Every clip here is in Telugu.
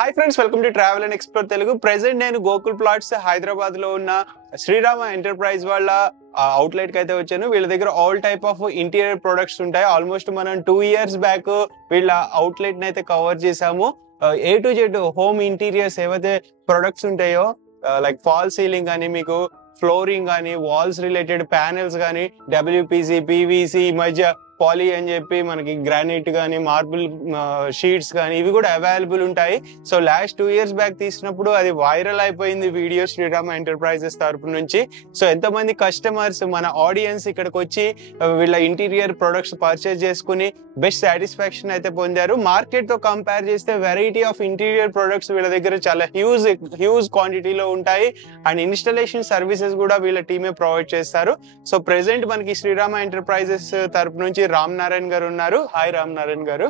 Hi friends, welcome to travel and explore Telugu. Present నేను గోకుల్ ప్లాట్స్ హైదరాబాద్ లో ఉన్న శ్రీరామ ఎంటర్ప్రైజ్ వాళ్ళ అవుట్లెట్ కి అయితే వచ్చాను. వీళ్ళ దగ్గర all type of interior products ఉంటాయి. ఆల్మోస్ట్ మనం 2 years బ్యాక్ వీళ్ళ అవుట్లెట్ ని అయితే కవర్ చేసాము. A to Z home interiors ఏవైతే ప్రొడక్ట్స్ ఉంటాయో లైక్ ఫాల్ సీలింగ్ కానీ, మీకు ఫ్లోరింగ్ కానీ, వాల్స్ రిలేటెడ్ ప్యానెల్స్ కానీ, WPC, PVC, ఈ మధ్య పాలీ అని చెప్పి మనకి గ్రానైట్ కానీ, మార్బుల్ షీట్స్ కానీ ఇవి కూడా అవైలబుల్ ఉంటాయి. సో లాస్ట్ 2 years బ్యాక్ తీసినప్పుడు అది వైరల్ అయిపోయింది వీడియో శ్రీరామ ఎంటర్ప్రైజెస్ తరపు నుంచి. సో ఎంతమంది కస్టమర్స్ మన ఆడియన్స్ ఇక్కడికి వచ్చి వీళ్ళ ఇంటీరియర్ ప్రొడక్ట్స్ పర్చేస్ చేసుకుని బెస్ట్ సాటిస్ఫాక్షన్ అయితే పొందారు. మార్కెట్ తో కంపేర్ చేస్తే వెరైటీ ఆఫ్ ఇంటీరియర్ ప్రొడక్ట్స్ వీళ్ళ దగ్గర చాలా హ్యూజ్ క్వాంటిటీలో ఉంటాయి. అండ్ ఇన్స్టాలేషన్ సర్వీసెస్ కూడా వీళ్ళ టీమే ప్రొవైడ్ చేస్తారు. సో ప్రెసెంట్ మనకి శ్రీరామ ఎంటర్ప్రైజెస్ తరపు నుంచి రామ్ నారాయణ్ గారు ఉన్నారు. హాయ్ రామ్ నారాయణ్ గారు.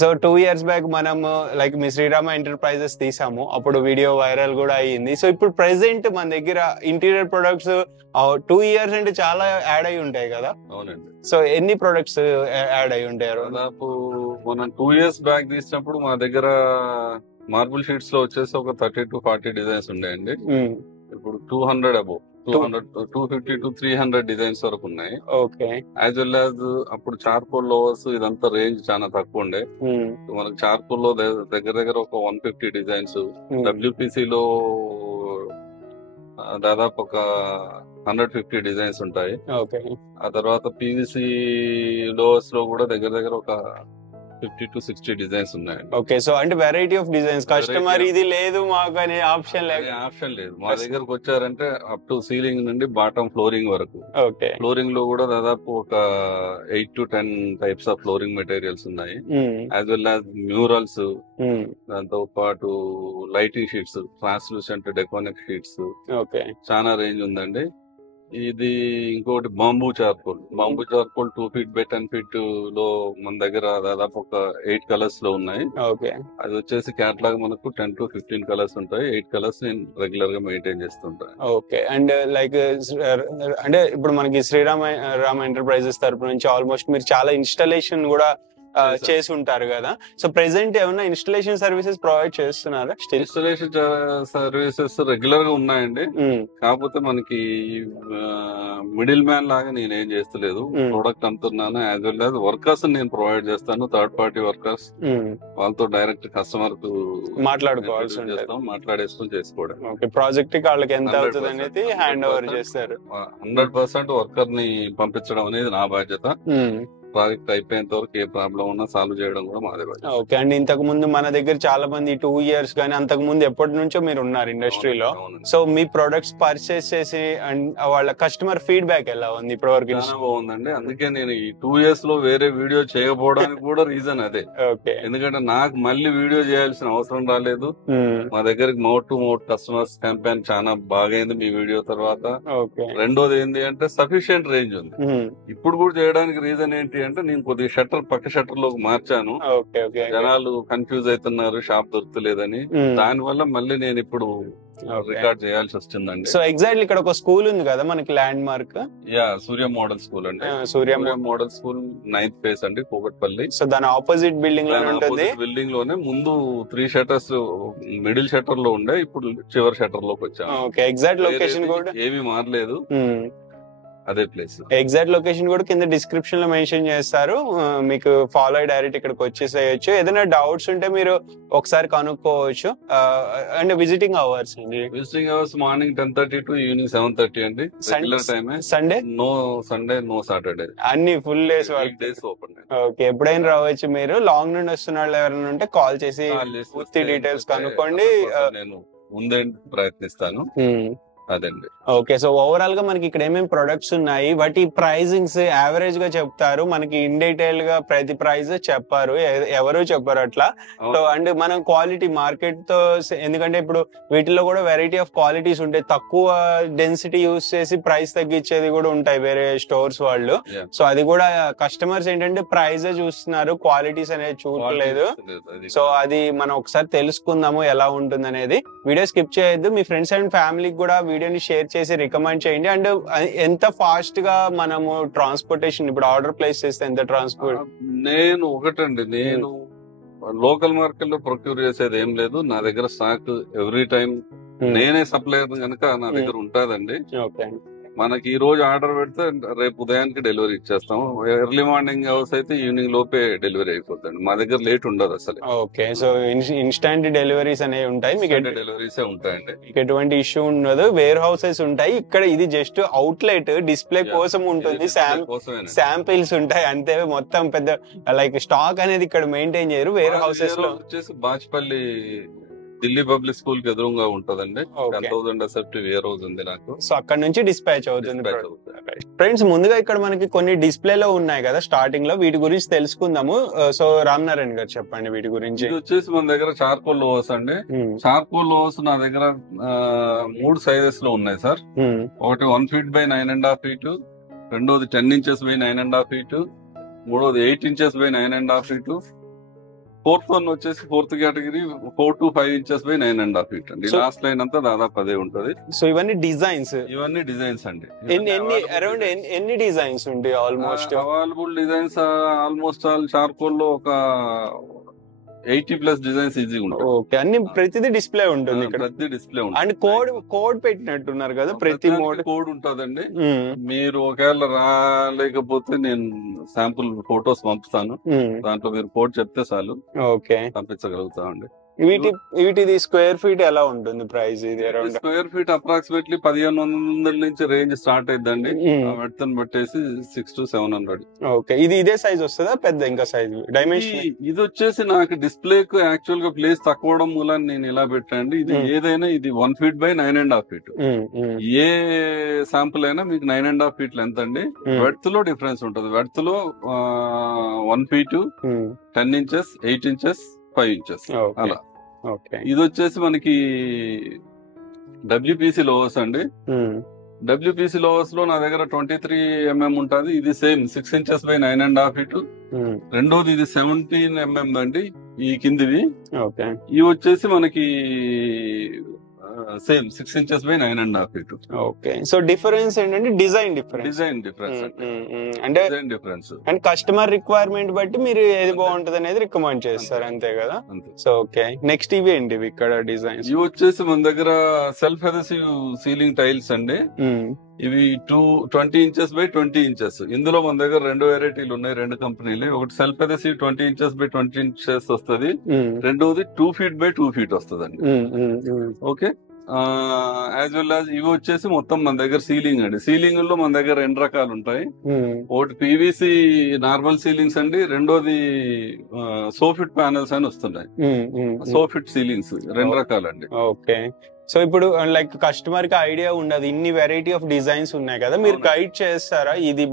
సో 2 years బ్యాక్ మనం లైక్ మీ శ్రీరామ ఎంటర్ప్రైజెస్ తీసాము, అప్పుడు వీడియో వైరల్ కూడా అయ్యింది. సో ఇప్పుడు ప్రెసెంట్ మన దగ్గర ఇంటీరియర్ ప్రొడక్ట్స్ 2 years అంటే చాలా యాడ్ అయి ఉంటాయి కదా? అవునండి. సో ఎన్ని ప్రొడక్ట్స్ యాడ్ అయి ఉంటారు? దాదాపు మనం 2 years బ్యాక్ తీసినప్పుడు మా దగ్గర మార్బుల్ షీట్స్ లో వచ్చేసి ఒక 30 to 40 డిజైన్స్ ఉన్నాయండి. ఇప్పుడు 200 అబౌవ్ 250 to 300 డిజైన్స్ వరకు ఉన్నాయి. ఓకే. యాజ్ వెల్ యాజ్ అప్పుడు చార్కోల్ లోవర్స్ ఇదంతా రేంజ్ చాలా తక్కువ ఉండే. మనకి చార్కోల్ లో దగ్గర దగ్గర ఒక 150 డిజైన్స్, WPC లో దాదాపు ఒక 150 డిజైన్స్ ఉంటాయి. ఆ తర్వాత PVC లోవర్స్ లో కూడా దగ్గర దగ్గర ఒక 50 to 60 డిజైన్స్ ఉన్నాయి. ఓకే. సో అంటే వెరైటీ ఆఫ్ డిజైన్స్. కస్టమర్ ఇది లేదు మాకు అనే ఆప్షన్ లేదు. మా దగ్గరకు వచ్చారంటే అప్ టు సీలింగ్ నుండి బాటమ్ ఫ్లోరింగ్ వరకు. ఓకే. ఫ్లోరింగ్ లో కూడా దాదాపు ఒక 8 to 10 types of flooring materials ఉన్నాయి. యాజ్ వెల్ యాజ్ మ్యూరల్స్, దాంతో పాటు లైటింగ్ షీట్స్, ట్రాన్స్లూసెంట్ డెకోనిక్ షీట్స్, చాలా రేంజ్ ఉందండి. ఇది ఇంకోటి bamboo charcoal 2 feet by 10 feet లో మన దగ్గర దాదాపు ఒక 8 కలర్స్ లో ఉన్నాయి. అది వచ్చేసి క్యాటలాగ్ మనకు 10 to 15 కలర్స్ ఉంటాయి. 8 కలర్స్ నేను రెగ్యులర్ గా మెయింటైన్ చేస్తుంటాను. ఓకే. అండ్ లైక్ అంటే ఇప్పుడు మనకి రామ ఎంటర్ప్రైజెస్ తరపు నుంచి ఆల్మోస్ట్ మీరు చాలా ఇన్స్టాలేషన్ కూడా చేసి ఉంటారు కదా? సో ప్రెసెంట్ ఏమైనా ఇన్స్టాలేషన్ సర్వీసెస్ ప్రొవైడ్ చేస్తున్నారా? ఇన్స్టాలేషన్ సర్వీసెస్ రెగ్యులర్ గా ఉన్నాయండి. కాకపోతే మనకి మిడిల్ మ్యాన్ లాగా నేను ఏం చేస్తలేదు. ప్రొడక్ట్ అమ్ముతున్నాను. యాజ్ వెల్ యాజ్ వర్కర్స్ నేను ప్రొవైడ్ చేస్తాను. థర్డ్ పార్టీ వర్కర్స్, వాళ్ళతో డైరెక్ట్ కస్టమర్ కు మాట్లాడేసుకుని చేసుకోవడం. ప్రాజెక్ట్ కి వాళ్ళకి ఎంత అవుతుంది అనేది హ్యాండ్ ఓవర్ చేస్తారు. 100% వర్కర్ ని పంపించడం అనేది నా బాధ్యత. ప్రాజెక్ట్ అయిపోయేంత వరకు ఏ ప్రాబ్లం ఉన్నా సాల్వ్ చేయడం కూడా మాదే బాధ్యత. ఓకే. అండ్ ఇంతకు ముందు మన దగ్గర చాలా మంది 2 years కానీ అంతకు ముందు ఎప్పటి నుంచో మీరు ఉన్నారు ఇండస్ట్రీలో. సో మీ ప్రొడక్ట్స్ పర్చేస్ చేసి అండ్ వాళ్ళ కస్టమర్ ఫీడ్బ్యాక్ ఎలా ఉంది ఇప్పటి వరకు? చాలా బాగుందండి. అందుకే నేను ఈ 2 years లో వేరే వీడియో చేయకపోవడానికి కూడా రీజన్ అదే. ఎందుకంటే నాకు మళ్ళీ వీడియో చేయాల్సిన అవసరం రాలేదు. మా దగ్గరికి mouth to mouth customers campaign చాలా బాగైంది మీ వీడియో తర్వాత. రెండోది ఏంటి అంటే సఫిషియెంట్ రేంజ్ ఉంది. ఇప్పుడు కూడా చేయడానికి రీజన్ ఏంటి అంటే నేను కొద్దిగా పక్క షట్టర్ లోకి మార్చాను. జనాలు కన్ఫ్యూజ్ అవుతున్నారు షాప్ దొరుకుతలేదని. దాని వల్ల మళ్ళీ నేను ఇప్పుడు రికార్డ్ చేయాల్సి వస్తుందండి. సో ఎగ్జాక్ట్లీ ఇక్కడ ఒక స్కూల్ ఉంది కదా మనకి, ల్యాండ్ మార్క్. సూర్య మోడల్ స్కూల్ అండి. సూర్య మోడల్ స్కూల్ 9th phase అండి, కూకట్పల్లి. సో దాని ఆపోజిట్ బిల్డింగ్ లో ఉంటుంది. బిల్డింగ్ లోనే ముందు 3 shutters మిడిల్ షట్టర్ లో ఉండే, ఇప్పుడు చివరి షట్టర్ లోకి వచ్చాను. ఎగ్జాక్ట్ లొకేషన్ కూడా ఏమీ మారలేదు, అదే ప్లేస్. ఎగ్జాక్ట్ లొకేషన్ కూడా కింద డిస్క్రిప్షన్ లో మెన్షన్ చేస్తారు. మీకు ఫాలో అయ్యి డైరెక్ట్ ఇక్కడికి వచ్చేసేయచ్చు. ఏదైనా డౌట్స్ ఉంటే మీరు ఒకసారి కనుక్కోవచ్చు. And visiting hours morning 10:30 to evening 7:30 అండి. సండే నో సాటర్డే, అన్ని ఫుల్ డేస్ ఓపెన్. ఓకే. ఎప్పుడైనా రావచ్చు మీరు. లాంగ్ నుండి వస్తున్న వాళ్ళు ఎవరైనా ఉంటే కాల్ చేసి పూర్తి డీటెయిల్స్ కనుక్కోండి. నేను ముందే ప్రయత్నిస్తాను. అదండి. ఓకే. సో ఓవరాల్ గా మనకి ఇక్కడ ఏమేమి ప్రొడక్ట్స్ ఉన్నాయి, వాటి ప్రైజింగ్స్ యావరేజ్ గా చెప్తారు మనకి. ఇన్ డీటెయిల్ గా ప్రతి ప్రైస్ చెప్పారు, ఎవరు చెప్పారు అట్లా. సో అండ్ మనం క్వాలిటీ మార్కెట్ తో, ఎందుకంటే ఇప్పుడు వీటిలో కూడా వెరైటీ ఆఫ్ క్వాలిటీస్ ఉంటాయి. తక్కువ డెన్సిటీ యూస్ చేసి ప్రైస్ తగ్గించేది కూడా ఉంటాయి వేరే స్టోర్స్ వాళ్ళు. సో అది కూడా కస్టమర్స్ ఏంటంటే ప్రైస్ చూస్తున్నారు, క్వాలిటీస్ అనేది చూడలేదు. సో అది మనం ఒకసారి తెలుసుకుందాము ఎలా ఉంటుంది అనేది. వీడియో స్కిప్ చేయొద్దు. మీ ఫ్రెండ్స్ అండ్ ఫ్యామిలీకి కూడా వీడియోని షేర్ చేసి రికమెండ్ చేయండి. అండ్ ఎంత ఫాస్ట్ గా మనము ట్రాన్స్పోర్టేషన్ ఇప్పుడు ఆర్డర్ ప్లేస్ చేస్తే ఎంత ట్రాన్స్పోర్ట్? నేను లోకల్ మార్కెట్ లో ప్రొక్యూర్ చేసేది ఏం లేదు. నా దగ్గర స్టాక్ ఎవ్రీ టైం నేనే సప్లయర్ కనుక నా దగ్గర ఉంటుందండి. ఓకే. మనకి ఈ రోజు ఆర్డర్ పెడితే రేపు ఉదయానికి డెలివరీ ఇచ్చేస్తాం. ఎర్లీ మార్నింగ్ అవర్స్ అయితే ఈవినింగ్ లోపే డెలివరీ అయిపోతుంది. మా దగ్గర లేట్ ఉండదు అసలు. ఓకే. సో ఇన్స్టాంట్ డెలివరీస్ అనేవి ఉంటాయి మీకు, డెలివరీస్ ఉంటాయండి. మీకు ఎటువంటి ఇష్యూ ఉండదు. వేర్ హౌసెస్ ఉంటాయి ఇక్కడ. ఇది జస్ట్ అవుట్లెట్ డిస్ప్లే కోసం ఉంటుంది. శాంపిల్స్ ఉంటాయి అంతే. మొత్తం పెద్ద లైక్ స్టాక్ అనేది ఇక్కడ మెయింటైన్ చేయరు. వేర్ హౌసెస్ లో వచ్చేసి బాచ్పల్లి ఢిల్లీ పబ్లిక్ స్కూల్ కి ఎదురుగా ఉంటదండి. 10,000 అసెప్ట్ వేర్ హౌస్ ఉంది నాకు. సో అక్కడ నుంచి డిస్పాచ్ అవుతుంది. ఫ్రెండ్స్, ముందుగా ఇక్కడ మనకి కొన్ని డిస్ప్లేలో ఉన్నాయి కదా స్టార్టింగ్ లో, వీటి గురించి తెలుసుకుందాము. సో రామ్ నారాయణ గారు చెప్పండి వీటి గురించి. ఇది వచ్చేసి మన దగ్గర చార్కోల్ లోవర్స్ అండి. చార్కోల్ లోవర్స్ నా దగ్గర 3 సైజెస్ లో ఉన్నాయి సార్. ఒకటి 1 feet by 9.5 feet, రెండోది 10 inches by 9.5 feet, మూడోది 8 inches by 9.5 feet, fourth one వచ్చేసి 4th category 4 to 5 inches by 9.5 feet అండి. లాస్ట్ లైన్ అంతా దాదాపు అదే ఉంటది. సో ఇవన్నీ డిజైన్స్ అండి. అరౌండ్ ఎన్ని డిజైన్స్ ఉంటాయి? Almost available designs almost all charcoal లో ఒక 80+ డిజైన్స్ ఈజీగా ఉంటాయి. ఓకే. అన్ని ప్రతిదీ డిస్ప్లే ఉంటుంది ఇక్కడ. ప్రతి డిస్ప్లే ఉంటుంది. అండ్ కోడ్ పెట్టినట్టున్నారు కదా, ప్రతి కోడ్ ఉంటదండి. మీరు ఒకవేళ రాలేకపోతే నేను శాంపుల్ ఫొటోస్ పంపుతాను. దాంట్లో మీరు కోడ్ చెప్తే చాలు, ఓకే, పంపించగలుగుతామండి. వీటిది స్క్వేర్ ఫీట్ ఎలా ఉంటుంది ప్రైస్? ఇది అరౌండ్ స్క్వేర్ ఫీట్ అప్రాక్సిమేట్లీ 1500 నుంచి రేంజ్ స్టార్ట్ అయిద్దండి. విడ్త్ బట్టేసి 6 to 700. ఓకే. ఇది ఇదే సైజ్ వస్తుందా, పెద్ద ఇంకా సైజ్ డైమెన్షన్? ఇది వచ్చేసి నాకు డిస్ప్లే కు యాక్చువల్ గా ప్లేస్ తక్కువ అవడం మూలాన్ని నేను ఇలా పెట్టండి. ఇది ఏదైనా ఇది 1 feet by 9.5 feet. A sample అయినా మీకు 9.5 feet లెంత్ అండి. విడ్త్ లో డిఫరెన్స్ ఉంటుంది. విడ్త్ లో 1 feet, 10 inches, 8 inches, 5 inches అలా. ఇది వచ్చేసి మనకి WPC లోవర్స్ అండి. WPC లోవర్స్ లో నా దగ్గర 23 mm ఉంటుంది. ఇది సేమ్ 6 inches by 9.5 feet. రెండోది ఇది 17 mm అండి ఈ కిందివి. ఇవి వచ్చేసి మనకి same 6 inches by 9.5 feet. Okay. So difference ఏంటంటే డిజైన్ డిఫరెన్స్ అంటే డిఫరెన్స్ అండ్ కస్టమర్ రిక్వైర్మెంట్ బట్టి మీరు ఏది బాగుంటది అనేది రికమెండ్ చేస్తారు, అంతే కదా? So okay. నెక్స్ట్ ఇవి ఏంటివి ఇక్కడ డిజైన్స్? ఇవి వచ్చేసి మన దగ్గర సెల్ఫ్ అదెసివ్ సీలింగ్ టైల్స్ అండి. ఇవి 20 inches by 20 inches. ఇందులో మన దగ్గర 2 వెరైటీలు ఉన్నాయి, 2 కంపెనీలు. ఒకటి self adhesive 20 inches by 20 inches వస్తుంది. రెండోది 2 feet by 2 feet వస్తుంది. ఓకే. యాజ్ వెల్ యాజ్ ఇవి వచ్చేసి మొత్తం మన దగ్గర సీలింగ్ అండి. సీలింగ్ లో మన దగ్గర 2 రకాలు ఉంటాయి. ఒకటి PVC నార్మల్ సీలింగ్స్ అండి, రెండోది సోఫిట్ ప్యానల్స్ అని వస్తున్నాయి. Soffit ceilings 2 రకాలండి. ఓకే. సో ఇప్పుడు లైక్ కస్టమర్ కి ఐడియా ఉండదు, ఇన్ని వెరైటీ ఆఫ్ డిజైన్స్ ఉన్నాయి కదా, మీరు గైడ్ చేస్తారా ఇది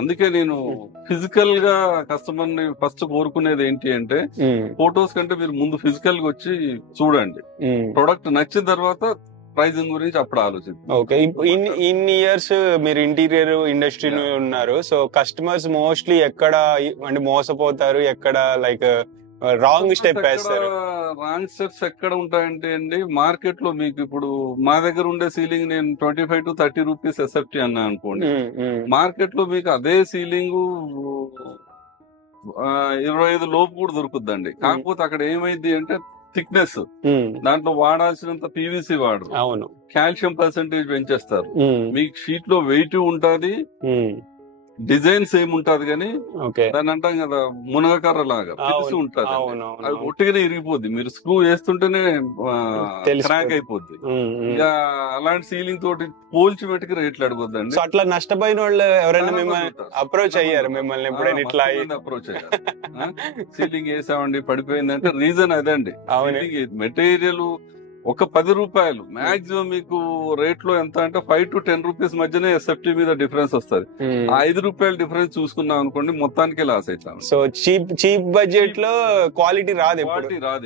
అందుకే నేను ఫిజికల్ గా కస్టమర్ ని ఫస్ట్ కోరుకునేది ఏంటి అంటే, ఫొటోస్ కంటే మీరు ముందు ఫిజికల్ గా వచ్చి చూడండి. ప్రొడక్ట్ నచ్చిన తర్వాత ప్రైజింగ్ గురించి అప్పుడు ఆలోచించండి. ఓకే. ఇన్ని ఇయర్స్ మీరు ఇంటీరియర్ ఇండస్ట్రీలో ఉన్నారు. సో కస్టమర్స్ మోస్ట్లీ ఎక్కడ అంటే మోసపోతారు, ఎక్కడ లైక్ రాంగ్ స్టెప్ వేస్తారు? రాంగ్ స్టెప్స్ ఎక్కడ ఉంటాయంటే అండి, మార్కెట్ లో మీకు ఇప్పుడు మా దగ్గర ఉండే సీలింగ్ నేను 25 to 30 rupees ఎస్ఎఫ్టీ అన్నా అనుకోండి. మార్కెట్ లో మీకు అదే సీలింగ్ 25 లోపు కూడా దొరుకుద్దండి. కాకపోతే అక్కడ ఏమైంది అంటే థిక్నెస్, దాంట్లో వాడాల్సినంత PVC వాడరు. అవును. కాల్షియం పర్సెంటేజ్ పెంచేస్తారు. మీకు షీట్ లో వెయిట్ ఉంటది, డిజైన్ సేమ్ ఉంటది, కానీ దాన్ని అంటాం కదా మునగకర్ర లాగా పిలిసి ఉంటది. అది ఒట్టిగానే ఇరిగిపోద్ది, మీరు స్క్రూ వేస్తుంటేనే క్రాక్ అయిపోద్ది. ఇక అలాంటి సీలింగ్ తోటి పోల్చి పెట్టుకు రేట్లు అడగొద్దండి. అట్లా నష్టపోయిన వాళ్ళు ఎవరైనా మిమ్మల్ని అప్రోచ్ అయ్యారు? మిమ్మల్ని ఎప్పుడైనా ఇట్లా అప్రోచ్ అయ్యారు? సీలింగ్ వేసామండి పడిపోయిందంటే రీజన్ అదండి. మెటీరియల్ ఒక 10 రూపాయలు మాక్సిమం మీకు రేట్ లో ఎంత అంటే 5 to 10 rupees మధ్యనే ఎస్ఎఫ్టీ మీద డిఫరెన్స్ వస్తుంది. 5 రూపాయలు డిఫరెన్స్ చూసుకున్నాం అనుకోండి మొత్తానికి లాస్ అవుతాం. సో చీప్ బడ్జెట్ లో క్వాలిటీ రాదు,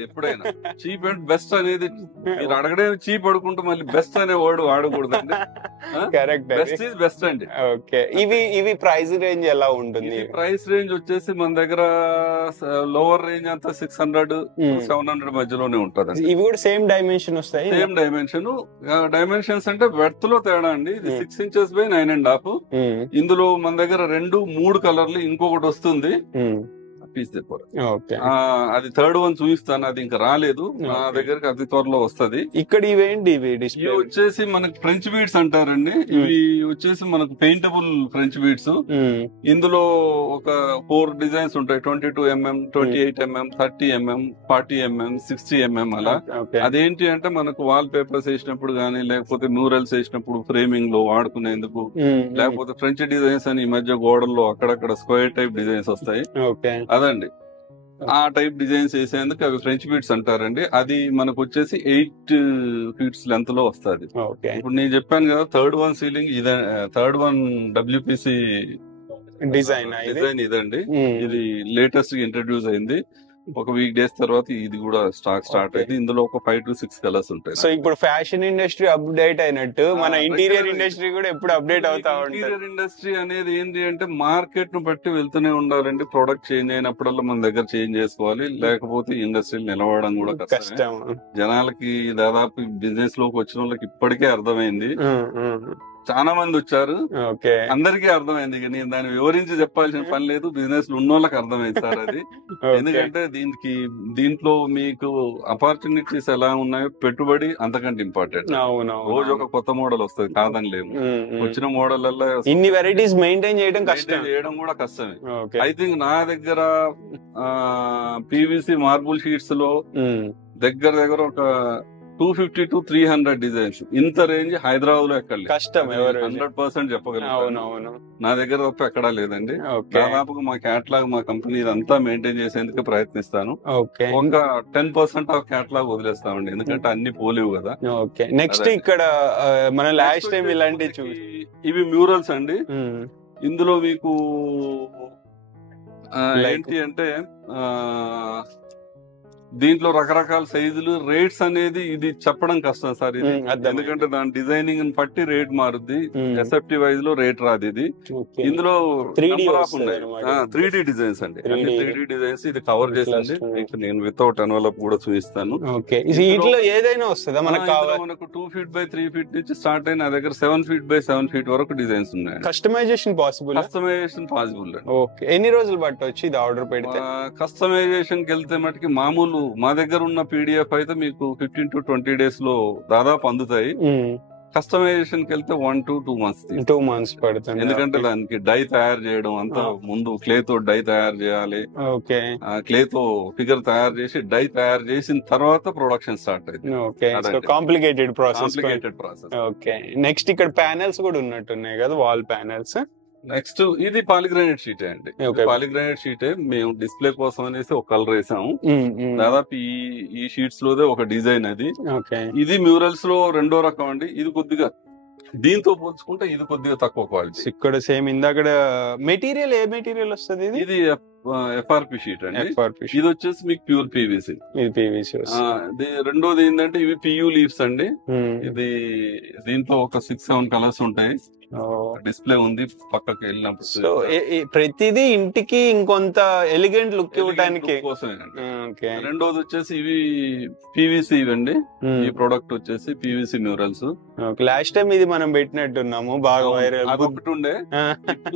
ఎప్పుడైనా. చీప్ అండ్ బెస్ట్ అనేది మీరు అడగడే చీప్ అడుకుంటూ మళ్ళీ బెస్ట్ అనే వర్డ్ వాడకూడదండి. కరెక్ట్, బెస్ట్ ఈజ్ బెస్ట్ అండి. ఓకే. ఇవి ప్రైస్ రేంజ్ ఎలా ఉంటుంది? ప్రైస్ రేంజ్ వచ్చేసి మన దగ్గర లోవర్ రేంజ్ అంతా 600 700 మధ్యలోనే ఉంటది. ఇవి కూడా సేమ్ డైమెన్షన్ వస్తాయి? సేమ్ డైమెన్షన్స్ అంటే వెడ్త్ లో తేడా అండి. ఇది 6 inches by 9.5. ఇందులో మన దగ్గర 2 3 కలర్లు ఇంకొకటి వస్తుంది. పీస్ తెప్పారు. ఓకే. అది థర్డ్ వన్ చూపిస్తాను, అది ఇంకా రాలేదు నా Okay. దగ్గరకు, అతి త్వరలో వస్తది. ఇక్కడ ఇవేంటి ఇవి ఇవి డిస్ప్లే? వచ్చేసి మనకి ఫ్రెంచ్ బీడ్స్ అంటారండి. ఇవి వచ్చేసి మనకు పెయింటబుల్ ఫ్రెంచ్ బీడ్స్. ఇందులో ఒక 4 డిజైన్స్ ఉంటాయి, 22mm, 28mm, 30mm, 40mm, 60mm అలా. ఓకే. అదేంటి అంటే మనకు వాల్ పేపర్స్ వేసినప్పుడు గానీ, లేకపోతే మ్యూరల్స్ వేసినప్పుడు ఫ్రేమింగ్ లో వాడుకునేందుకు, లేకపోతే ఫ్రెంచ్ డిజైన్స్ అని ఈ మధ్య గోడల్లో అక్కడక్కడ స్క్వేర్ టైప్ డిజైన్స్ వస్తాయి. ఓకే. అదండి, ఆ టైప్ డిజైన్స్ వేసేందుకు అవి ఫ్రెంచ్ బీడ్స్ అంటారండి. అది మనకు వచ్చేసి 8 ఫీట్స్ లెంత్ లో వస్తుంది. ఓకే. ఇప్పుడు నేను చెప్పాను కదా, థర్డ్ వన్ సీలింగ్ ఇదే, థర్డ్ వన్ WPC డిజైన్ ఇదండి. ఇది లేటెస్ట్ గా ఇంట్రడ్యూస్ అయింది. ఒక వీక్ డేస్ తర్వాత ఇది కూడా స్టార్ట్ అయింది. ఇందులో ఒక 5 to 6 కలర్స్ ఉంటాయి. సో ఇప్పుడు ఫ్యాషన్ ఇండస్ట్రీ అప్డేట్ అయినట్టు మన ఇంటీరియర్ ఇండస్ట్రీ కూడా ఎప్పుడు అప్డేట్ అవుతా ఉంటుంది. ఇంటీరియర్ ఇండస్ట్రీ అనేది ఏంటి అంటే మార్కెట్ ను బట్టి వెళ్తూనే ఉండాలండి. ప్రొడక్ట్ చేంజ్ అయినప్పుడల్లా మన దగ్గర చేంజ్ చేసుకోవాలి, లేకపోతే ఇండస్ట్రీ నిలవడం కూడా కష్టం. జనాలకి దాదాపు బిజినెస్ లోకి వచ్చిన వాళ్ళకి ఇప్పటికే అర్థమైంది. చాలా మంది వచ్చారు, అందరికీ అర్థమైంది. నేను దాన్ని వివరించి చెప్పాల్సిన పని లేదు, బిజినెస్ లో ఉన్న వాళ్ళకి అర్థమైంది సార్ అది. ఎందుకంటే దీంట్లో మీకు ఆపర్చునిటీస్ ఎలా ఉన్నాయో పెట్టుబడి అంతకంటే ఇంపార్టెంట్. రోజు ఒక కొత్త మోడల్ వస్తుంది, కాదని లేము. వచ్చిన మోడల్ ఇన్ని వెరైటీస్ మెయింటైన్ చేయడం కూడా కష్టమే. ఐ థింక్ నా దగ్గర PVC మార్బుల్ షీట్స్ లో దగ్గర ఒక 250 to 300 డిజైన్స్. ఇంత రేంజ్ హైదరాబాద్ లో ఎక్కడ కష్టం, 100% చెప్పగలను. నా దగ్గర తప్ప ఎక్కడా లేదండి. దాదాపుగా మా క్యాటలాగ్, మా కంపెనీ ఇదంతా మెయింటైన్ చేసేందుకు ప్రయత్నిస్తాను. ఒక 10% ఆఫ్ క్యాటలాగ్ వదిలేస్తామండి, ఎందుకంటే అన్ని పోలేవు కదా. నెక్స్ట్ ఇక్కడ మన లాస్ట్ టైం ఇలాంటి ఇవి మ్యూరల్స్ అండి. ఇందులో మీకు ఏంటి అంటే దీంట్లో రకరకాల సైజులు, రేట్స్ అనేది ఇది చెప్పడం కష్టం సార్ ఇది, ఎందుకంటే దాని డిజైనింగ్ బట్టి రేట్ మారుద్ది. SFT వైజ్ లో రేట్ రాదు ఇది. ఇందులో 3D డిజైన్స్ అండి, 3D డిజైన్స్. ఇది కవర్ చేసింది, నేను వితౌట్ ఎన్వలప్ కూడా చూపిస్తాను. ఏదైనా వస్తుందా మనకు 2 feet by 3 feet నుంచి స్టార్ట్ అయిన, నా దగ్గర 7 feet by 7 feet వరకు డిజైన్స్ ఉన్నాయి. కస్టమైజేషన్ పాసిబుల్ అండి. ఎన్ని రోజులు పట్టవచ్చు ఇది ఆర్డర్ పెడితే? కస్టమైజేషన్ కి వెళ్తే మటుకి మామూలు మా దగ్గర ఉన్న PDF అయితే మీకు 15 to 20 days లో దాదాపు అందుతాయి. కస్టమైజేషన్ కి వెళ్తే 1 to 2 months పడుతుంది. ఎందుకంటే దానికి డై తయారు చేయడం అంతా ముందు క్లే తో డై తయారు చేయాలి. క్లే తో ఫిగర్ తయారు చేసి డై తయారు చేసిన తర్వాత ప్రొడక్షన్ స్టార్ట్ అయింది. Complicated process. నెక్స్ట్ ఇక్కడ ప్యానెల్స్ కూడా ఉన్నట్టున్నాయి కదా, వాల్ ప్యానెల్స్. నెక్స్ట్ ఇది పాలిగ్రానైట్ షీట్ అండి. పాలిగ్రానైట్ షీట్ మేము డిస్ప్లే కోసం అనేసి ఒక కలర్ వేసాము. దాదాపు ఈ షీట్స్ లోదే ఒక డిజైన్ అది. ఇది మ్యూరల్స్ లో రెండో రకం అండి. ఇది కొద్దిగా దీంతో పోల్చుకుంటే ఇది కొద్దిగా తక్కువ క్వాలిటీ. ఇక్కడ సేమ్ ఇందాక మెటీరియల్ ఏ మెటీరియల్ వస్తుంది? ఇది FRP షీట్ అండి. ఇది వచ్చేసి మీకు ప్యూర్ PVC. రెండోది ఏంటంటే ఇవి PU లీవ్స్ అండి. ఇది దీంట్లో ఒక 6-7 కలర్స్ ఉంటాయి. డిస్ప్లే ఉంది పక్కకి వెళ్ళినప్పుడు. ప్రతిదీ ఇంటికి ఇంకొంత ఎలిగెంట్ లుక్ ఇవ్వడానికి కోసమే. రెండోది వచ్చేసి ఇవి PVC ఇవండి. ఈ ప్రొడక్ట్ వచ్చేసి PVC మ్యూరల్స్. లాస్ట్ టైం ఇది మనం పెట్టినట్టున్నాము, బాగా వైరల్. ఒకటి ఉండే,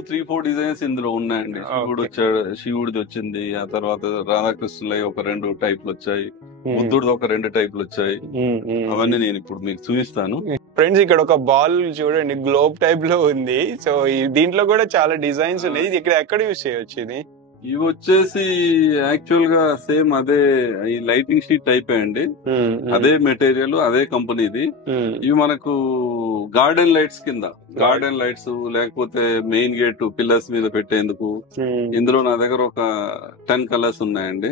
3-4 డిజైన్స్ ఇందులో ఉన్నాయండి. శివుడు వచ్చాడు, శివుడిది వచ్చింది. ఆ తర్వాత రాధాకృష్ణులై ఒక 2 టైప్లు వచ్చాయి, బుద్ధుడిది ఒక 2 టైప్లు వచ్చాయి. అవన్నీ నేను ఇప్పుడు మీకు చూపిస్తాను. ఫ్రెండ్స్ ఇక్కడ ఒక బాల్ చూడండి, గ్లోబ్ టైప్ లో ఉంది. సో దీంట్లో కూడా చాలా డిజైన్స్ ఉన్నాయి. ఇది ఇక్కడ ఎక్కడ యూస్ చేయొచ్చు? ఇవి వచ్చేసి యాక్చువల్ గా సేమ్ అదే ఈ లైటింగ్ షీట్ టైప్ అండి. అదే మెటీరియల్, అదే కంపెనీది. ఇవి మనకు గార్డెన్ లైట్స్ కింద, గార్డెన్ లైట్స్ లేకపోతే మెయిన్ గేట్ పిల్లర్స్ మీద పెట్టేందుకు. ఇందులో నా దగ్గర ఒక 10 కలర్స్ ఉన్నాయండి.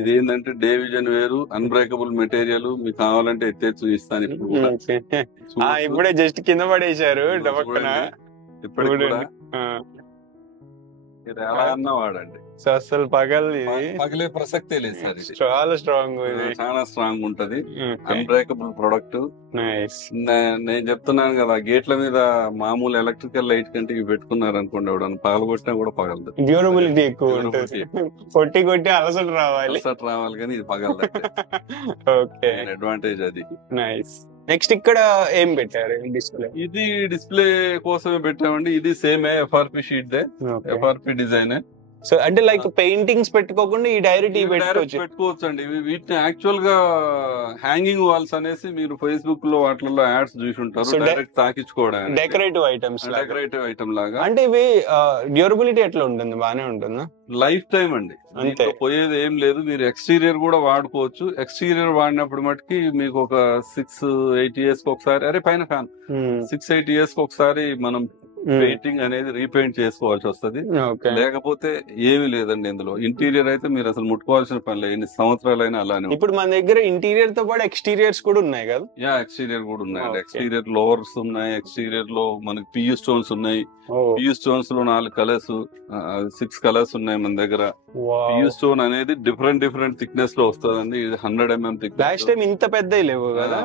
ఇది ఏంటంటే డే విజన్ వేరు, అన్బ్రేకబుల్ మెటీరియల్. మీకు కావాలంటే ఎత్తే చూపిస్తాను. ఇప్పుడే జస్ట్ కింద పడేశారు. ఇప్పుడు ఎలా అన్నా వాడండి, అసలు పగలే ప్రసక్తే లేదు సార్. చాలా స్ట్రాంగ్, చాలా స్ట్రాంగ్ ఉంటది. Unbreakable product. నేను చెప్తున్నాను కదా, గేట్ల మీద మామూలు ఎలక్ట్రికల్ లైట్ కంటే ఇవి పెట్టుకున్నారు అనుకోండి, ఎవడన్నా పగలగొట్టినా కూడా పగలదు. డ్యూరబిలిటీ ఎక్కువ ఉంటుంది. కొట్టి అలసట రావాలి కానీ ఇది పగలదు. అడ్వాంటేజ్ అది. నైస్. నెక్స్ట్ ఇక్కడ ఏం పెట్టారు డిస్ప్లే? ఇది డిస్ప్లే కోసమే పెట్టామండి. ఇది same FRP sheet they, FRP design. So అంటే లైక్ పెయింటింగ్స్ పెట్టుకోకుండా ఈ డైరెక్ట్ పెట్టుకోవచ్చు అండి. వీటిని యాక్చువల్ గా హ్యాంగింగ్ వాల్స్ అనేసి మీరు ఫేస్బుక్ లో వాటిల్లో యాడ్స్ చూసి ఉంటారు, డైరెక్ట్ తాకించుకోవడానికి డెకరేటివ్ ఐటమ్ లాగా. అంటే ఇవి డ్యూరబిలిటీ ఎట్లా ఉంటుంది, బానే ఉంటుందా? లైఫ్ టైం అండి, పోయేది ఏం లేదు. మీరు ఎక్స్టీరియర్ కూడా వాడుకోవచ్చు. ఎక్స్టీరియర్ వాడినప్పుడు మటుకి మీకు ఒక 6-8 years కి ఒకసారి, అరే పైన ఫ్యాన్ 6-8 years కి ఒకసారి మనం పెయింటింగ్ అనేది రీపెయింట్ చేసుకోవాల్సి వస్తుంది. లేకపోతే ఏమీ లేదండి ఇందులో. ఇంటీరియర్ అయితే మీరు అసలు ముట్టుకోవాల్సిన పని లేదు, ఎన్ని సంవత్సరాలైనా అలానే. ఇప్పుడు మన దగ్గర ఇంటీరియర్ తో పాటు ఎక్స్టీరియర్స్ కూడా ఉన్నాయి కదా? యా, ఎక్స్టీరియర్ కూడా ఉన్నాయి. ఎక్స్టీరియర్ లోవర్స్ ఉన్నాయి, ఎక్స్టీరియర్ లో మనకి పియూ స్టోన్స్ ఉన్నాయి. పియూ స్టోన్స్ లో 4 కలర్స్ 6 కలర్స్ ఉన్నాయి మన దగ్గర. పియూ స్టోన్ అనేది డిఫరెంట్ థిక్నెస్ లో వస్తుందండి. ఇది 100 mm థిక్నెస్. లాస్ట్ టైం ఇంత పెద్ద లేవు కదా,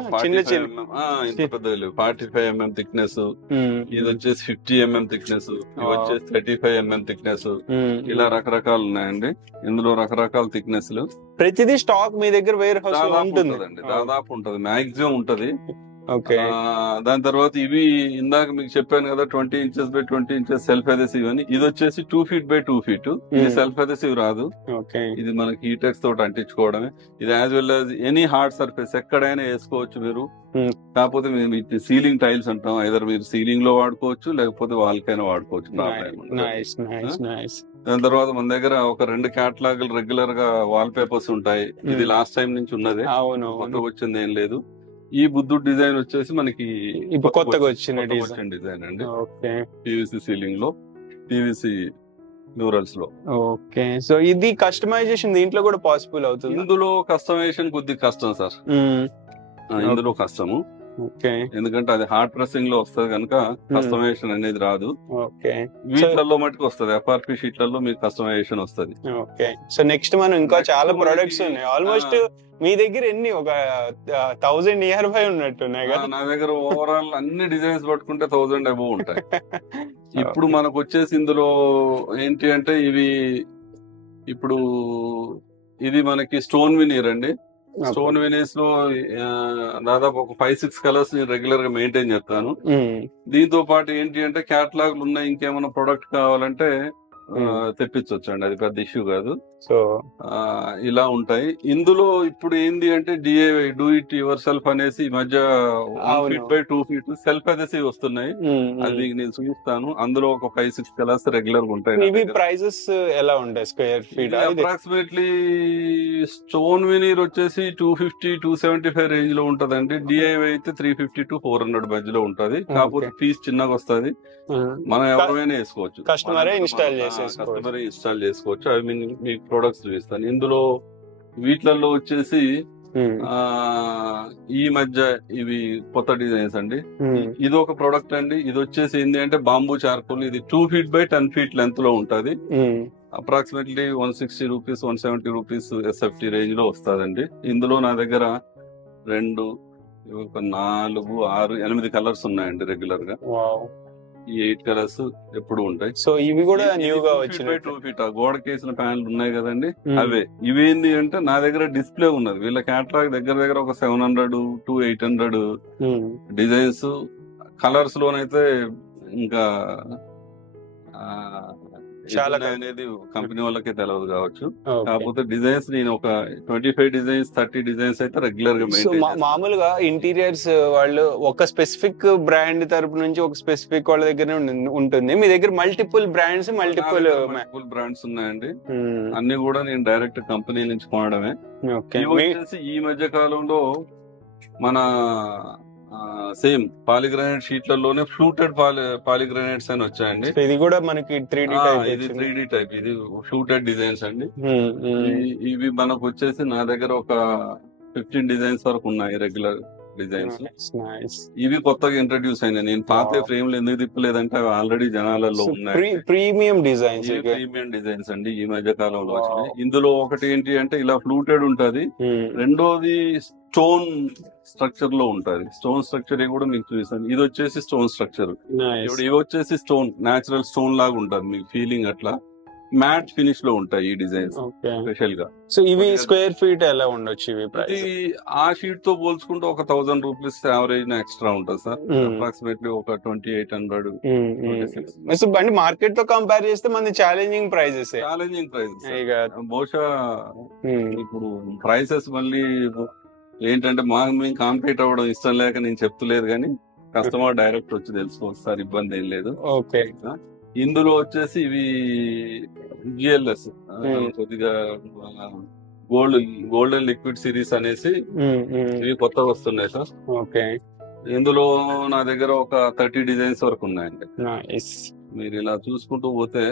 ఇంత పెద్ద లేవు. 45 mm థిక్నెస్. ఇది వచ్చేసి 50 mm థిక్నెస్. ఇది వచ్చేసి 35 mm థిక్నెస్. ఇలా రకరకాలు ఉన్నాయండి. ఇందులో రకరకాల థిక్నెస్ లు. ప్రతిదీ స్టాక్ మీ దగ్గర వేర్ హౌస్ ఉంటుందండి, దాదాపు ఉంటది, మాక్సిమం ఉంటది. దాని తర్వాత ఇవి ఇందాక మీకు చెప్పాను కదా 20 inches by 20 inches self adhesive అని. ఇది వచ్చేసి 2 feet by 2 feet. ఇది సెల్ఫ్ అదెసివ్ రాదు, ఇది మనకి హీటెక్స్ తోటి అంటించుకోవడమే. ఇది as well as any hard surface ఎక్కడైనా వేసుకోవచ్చు మీరు. కాకపోతే మేము సీలింగ్ టైల్స్ అంటాం, ఐదర్ మీరు సీలింగ్ లో వాడుకోవచ్చు లేకపోతే వాల్ కైనా వాడుకోవచ్చు. దాని తర్వాత మన దగ్గర ఒక 2 క్యాటలాగులు రెగ్యులర్ గా వాల్ పేపర్స్ ఉంటాయి. ఇది లాస్ట్ టైం నుంచి ఉన్నదే, కొత్తగా వచ్చింది ఏం లేదు. ఈ బుద్ధుడు డిజైన్ వచ్చేసి మనకి కొత్తగా వచ్చిన డిజైన్ అండి. పీవీసీ సీలింగ్ లో, పీవీసీ మ్యూరల్స్ లో. ఓకే, సో ఇది కస్టమైజేషన్ దీంట్లో కూడా పాసిబుల్ అవుతుంది? ఇందులో కస్టమైజేషన్ కొద్దిగా కష్టం సార్, ఇందులో కష్టము. ఎందుకంటే అది హార్డ్ ప్రెసింగ్ లో వస్తుంది కనుక కస్టమైజేషన్ అనేది రాదు. వీటిలలో మటుకు వస్తుంది, ఎఫ్ఆర్పి షీట్లలో మీకు కస్టమైజేషన్ వస్తుంది. సో నెక్స్ట్ మనం ఇంకా చాలా ప్రొడక్ట్స్ ఉన్నాయి. ఆల్మోస్ట్ మీ దగ్గర ఎన్ని, ఒక 1000 నియర్ బై ఉన్నట్టున్నాయి కదా? నా దగ్గర ఓవరాల్ అన్ని డిజైన్స్ పట్టుకుంటే 1000 అబోవ్ ఉంటాయి. ఇప్పుడు మనకు వచ్చేసి ఇందులో ఏంటి అంటే ఇవి ఇప్పుడు ఇది మనకి స్టోన్ వినీర్ అండి. స్టోన్ వినీర్స్ లో దాదాపు ఒక 5-6 కలర్స్ నేను రెగ్యులర్ గా మెయింటైన్ చేస్తాను. దీంతో పాటు ఏంటి అంటే క్యాటలాగ్ ఉన్నాయి, ఇంకేమైనా ప్రొడక్ట్ కావాలంటే తెప్పించవచ్చు అండి, అది పెద్ద ఇష్యూ కాదు. సో ఇలా ఉంటాయి. ఇందులో ఇప్పుడు ఏంది అంటే DIY, do it your self అనేసి ఈ మధ్య 1 feet by 2 feet self adhesive వస్తున్నాయి. అది నేను చూపిస్తాను. అందులో ఒక 5-6 కలర్స్ రెగ్యులర్ గా ఉంటాయి. ఇవి ప్రైసెస్ ఎలా ఉంటాయి square feet? Approximately stone veneer వచ్చేసి 250-275 రేంజ్ లో ఉంటదండి. డిఐవై అయితే 350 to 400 మధ్యలో ఉంటది. కాకపోతే పీస్ చిన్నగా వస్తుంది, మనం ఎవరైనా వేసుకోవచ్చు, కస్టమరే ఇన్స్టాల్ చేసుకోవచ్చు. అవి మీకు ప్రొడక్ట్స్ చూపిస్తాను. ఇందులో వీటిలలో వచ్చేసి ఈ మధ్య ఇవి కొత్త డిజైన్స్ అండి. ఇది ఒక ప్రొడక్ట్ అండి. ఇది వచ్చేసి ఏంటి అంటే బాంబూ చార్కోల్. ఇది 2 feet by 10 feet లెంత్ లో ఉంటది. Approximately 160 rupees 170 rupees SFT range లో వస్తుందండి. ఇందులో నా దగ్గర 2, 4, 6, 8 కలర్స్ ఉన్నాయండి రెగ్యులర్ గా. ఈ 8 కలర్స్ ఎప్పుడు ఉంటాయి. సో ఇవి కూడా న్యూగా వచ్చినాయి. 2 feet గోడకి వేసిన ప్యానల్ ఉన్నాయి కదండి, అవే. ఇవేంది అంటే నా దగ్గర డిస్ప్లే ఉన్నది. వీళ్ళ క్యాటలాగ్ దగ్గర ఒక 700 to 800 డిజైన్స్. కలర్స్ లోనైతే ఇంకా చాలా అనేది కంపెనీ వాళ్ళకే తెలియదు కావచ్చు. కాకపోతే డిజైన్స్ నేను ఒక 25 డిజైన్స్ 30 డిజైన్స్ అయితే రెగ్యులర్ గా మామూలుగా ఇంటీరియర్స్ వాళ్ళు ఒక స్పెసిఫిక్ బ్రాండ్ తరపు నుంచి ఒక స్పెసిఫిక్ వాళ్ళ దగ్గర ఉంటుంది. మీ దగ్గర మల్టిపుల్ బ్రాండ్స్ బ్రాండ్స్ ఉన్నాయండి. అన్ని కూడా నేను డైరెక్ట్ కంపెనీ నుంచి కొనడమే. ఈ మధ్య కాలంలో మన సేమ్ పాలిగ్రానైట్ షీట్లలోనే ఫ్లూటెడ్ పాలిగ్రానైట్స్ అని వచ్చాయండి. ఇది కూడా మనకి 3D టైప్. ఇది ఫ్లూటెడ్ డిజైన్స్ అండి. ఇవి మనకు వచ్చేసి నా దగ్గర ఒక 15 డిజైన్స్ వరకు ఉన్నాయి రెగ్యులర్ డిజైన్స్. ఇవి కొత్తగా ఇంట్రడ్యూస్ అయినాయి. నేను పాత ఫ్రేమ్లు ఎందుకు తిప్పలేదంటే అవి ఆల్రెడీ జనాలలో ఉన్నాయి. ప్రీమియం డిజైన్స్ అండి ఈ మధ్య కాలంలో వచ్చినాయి. ఇందులో ఒకటి ఏంటి అంటే ఇలా ఫ్లూటెడ్ ఉంటది. రెండోది స్టోన్ స్ట్రక్చర్ లో ఉంటది. స్టోన్ స్ట్రక్చర్ కూడా మీకు చూపిస్తాను. ఇది వచ్చేసి స్టోన్ స్ట్రక్చర్. ఇప్పుడు ఇవి వచ్చేసి స్టోన్, నేచురల్ స్టోన్ లాగా ఉంటది మీకు ఫీలింగ్ అట్లా. మ్యాట్ ఫినిష్ లో ఉంటాయి ఈ డిజైన్స్ స్పెషల్ గా. సో ఇవి స్క్వేర్ ఫీట్ ఎలా ఉండొచ్చు ఇవి ప్రైస్? ఇది ఆ షీట్ తో పోల్చుకుంటే ఒక 1000 రూపీస్ యావరేజ్ ఎక్స్ట్రా ఉంటుంది సార్. అప్రాక్సిమేట్లీ ఒక 2800. అంటే మార్కెట్ తో కంపేర్ చేస్తే మన ఛాలెంజింగ్ ప్రైజెస్ బహుశా ఇప్పుడు ప్రైసెస్ మళ్ళీ ఏంటంటే మేము కాంపీట్ అవ్వడం ఇష్టం లేక నేను చెప్తలేదు, కానీ కస్టమర్ డైరెక్ట్ వచ్చి తెలుసుకోవచ్చు సార్, ఇబ్బంది ఏం లేదు. ఓకే. ఇందులో వచ్చేసి ఇవి జిఎల్ఎస్ కొద్దిగా గోల్డెన్ లిక్విడ్ సిరీస్ అనేసి ఇవి కొత్తగా వస్తున్నాయి సార్. ఓకే. ఇందులో నా దగ్గర ఒక 30 డిజైన్స్ వరకు ఉన్నాయండి. మీరు ఇలా చూసుకుంటూ పోతే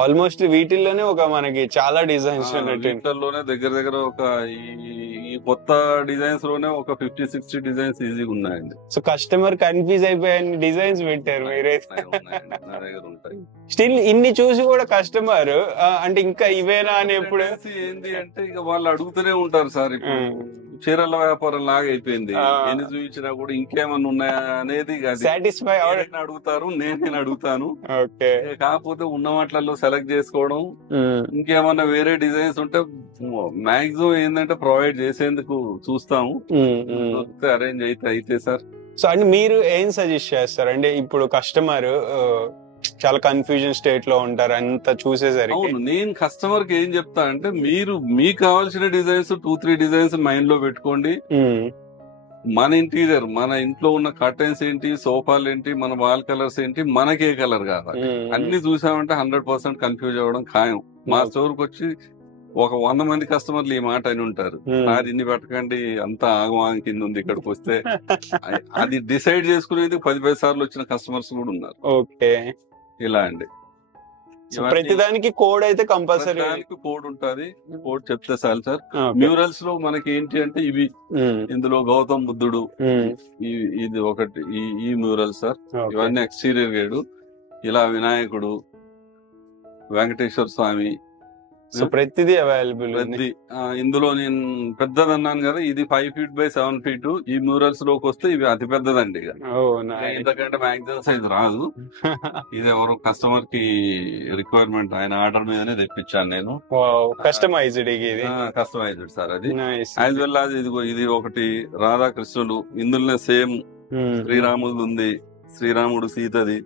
ఆల్మోస్ట్ వీటిల్లోనే ఒక మనకి చాలా డిజైన్స్ వీటిల్లోనే దగ్గర ఒక ఈ కొత్త డిజైన్స్ లోనే ఒక 50-60 డిజైన్స్ ఈజీగా ఉన్నాయండి. సో కస్టమర్ కన్ఫ్యూజ్ అయిపోయాన్ని డిజైన్స్ పెట్టారు మీరైతే. నా దగ్గర ఉంటాయి స్టిల్ ఇన్ని చూసి కూడా కస్టమర్ అంటే ఇంకా ఇవేనా అని ఎప్పుడు ఏంది అంటే ఇక వాళ్ళు అడుగుతూనే ఉంటారు సార్. ఇప్పుడు చీరల వ్యాపారం లాగా అయిపోయింది, ఎన్ని చూపించినా కూడా ఇంకేమన్నా ఉన్నాయా అనేది సాటిస్ఫై అడుగుతారు, నేను అడుగుతాను. ఓకే. కాకపోతే ఉన్న వాటిల్లో సెలెక్ట్ చేసుకోవడం, ఇంకేమన్నా వేరే డిజైన్స్ ఉంటే మాక్సిమం ఏంటంటే ప్రొవైడ్ చేసేందుకు చూస్తాము, అరేంజ్ అయితే సార్. సో అంటే మీరు ఏం సజెస్ట్ చేస్తారు అంటే ఇప్పుడు కస్టమర్ చాలా కన్ఫ్యూజన్ స్టేట్ లో ఉంటారు అంత చూసేసరికి? నేను కస్టమర్ కి ఏం చెప్తా అంటే మీకు కావాల్సిన డిజైన్స్ 2-3 డిజైన్స్ మైండ్ లో పెట్టుకోండి. మన ఇంటీరియర్, మన ఇంట్లో ఉన్న కర్టెన్స్ ఏంటి, సోఫాలు ఏంటి, మన వాల్ కలర్స్ ఏంటి, మనకే కలర్ కావాలి అన్ని చూసామంటే 100% కన్ఫ్యూజ్ అవ్వడం ఖాయం. మా స్టోర్ కి వచ్చి ఒక 100 మంది కస్టమర్లు ఈ మాట అని ఉంటారు, నాది ఇన్ని పెట్టకండి అంతా ఆగమాగం కింద ఉంది ఇక్కడికి వస్తే. అది డిసైడ్ చేసుకునేది 10 సార్లు వచ్చిన కస్టమర్స్ కూడా ఉన్నారు. ఓకే. ఇలా అండి. ప్రతిదానికి కోడ్ అయితే కంపల్సరీ కోడ్ ఉంటది, కోడ్ చెప్తే చాలు సార్. మ్యూరల్స్ లో మనకి ఏంటి అంటే ఇవి, ఇందులో గౌతమ్ బుద్ధుడు, ఇది ఒకటి ఈ మ్యూరల్ సార్. ఇవన్నీ ఎక్స్టీరియర్ గైడ్. ఇలా వినాయకుడు, వెంకటేశ్వర స్వామి, సో ప్రతిదీ అవైలబుల్. ఇందులో నేను పెద్దది అన్నాను కదా, ఇది 5 feet by 7 feet. ఈ మ్యూరల్స్ లోకి వస్తే ఇవి అతి పెద్దదండి. ఇంతకంటే మ్యాక్సిమం సైజ్ రాదు. ఇది ఎవరు కస్టమర్ కి రిక్వైర్మెంట్, ఆయన ఆర్డర్ మీదనే తెప్పించాను నేను. కస్టమైజ్డ్ సార్ అది. యాజ్ వెల్ యాజ్ ఇది ఒకటి రాధాకృష్ణులు, ఇందులోనే సేమ్ శ్రీరాముడు ఉంది, శ్రీరాముడు సీతది.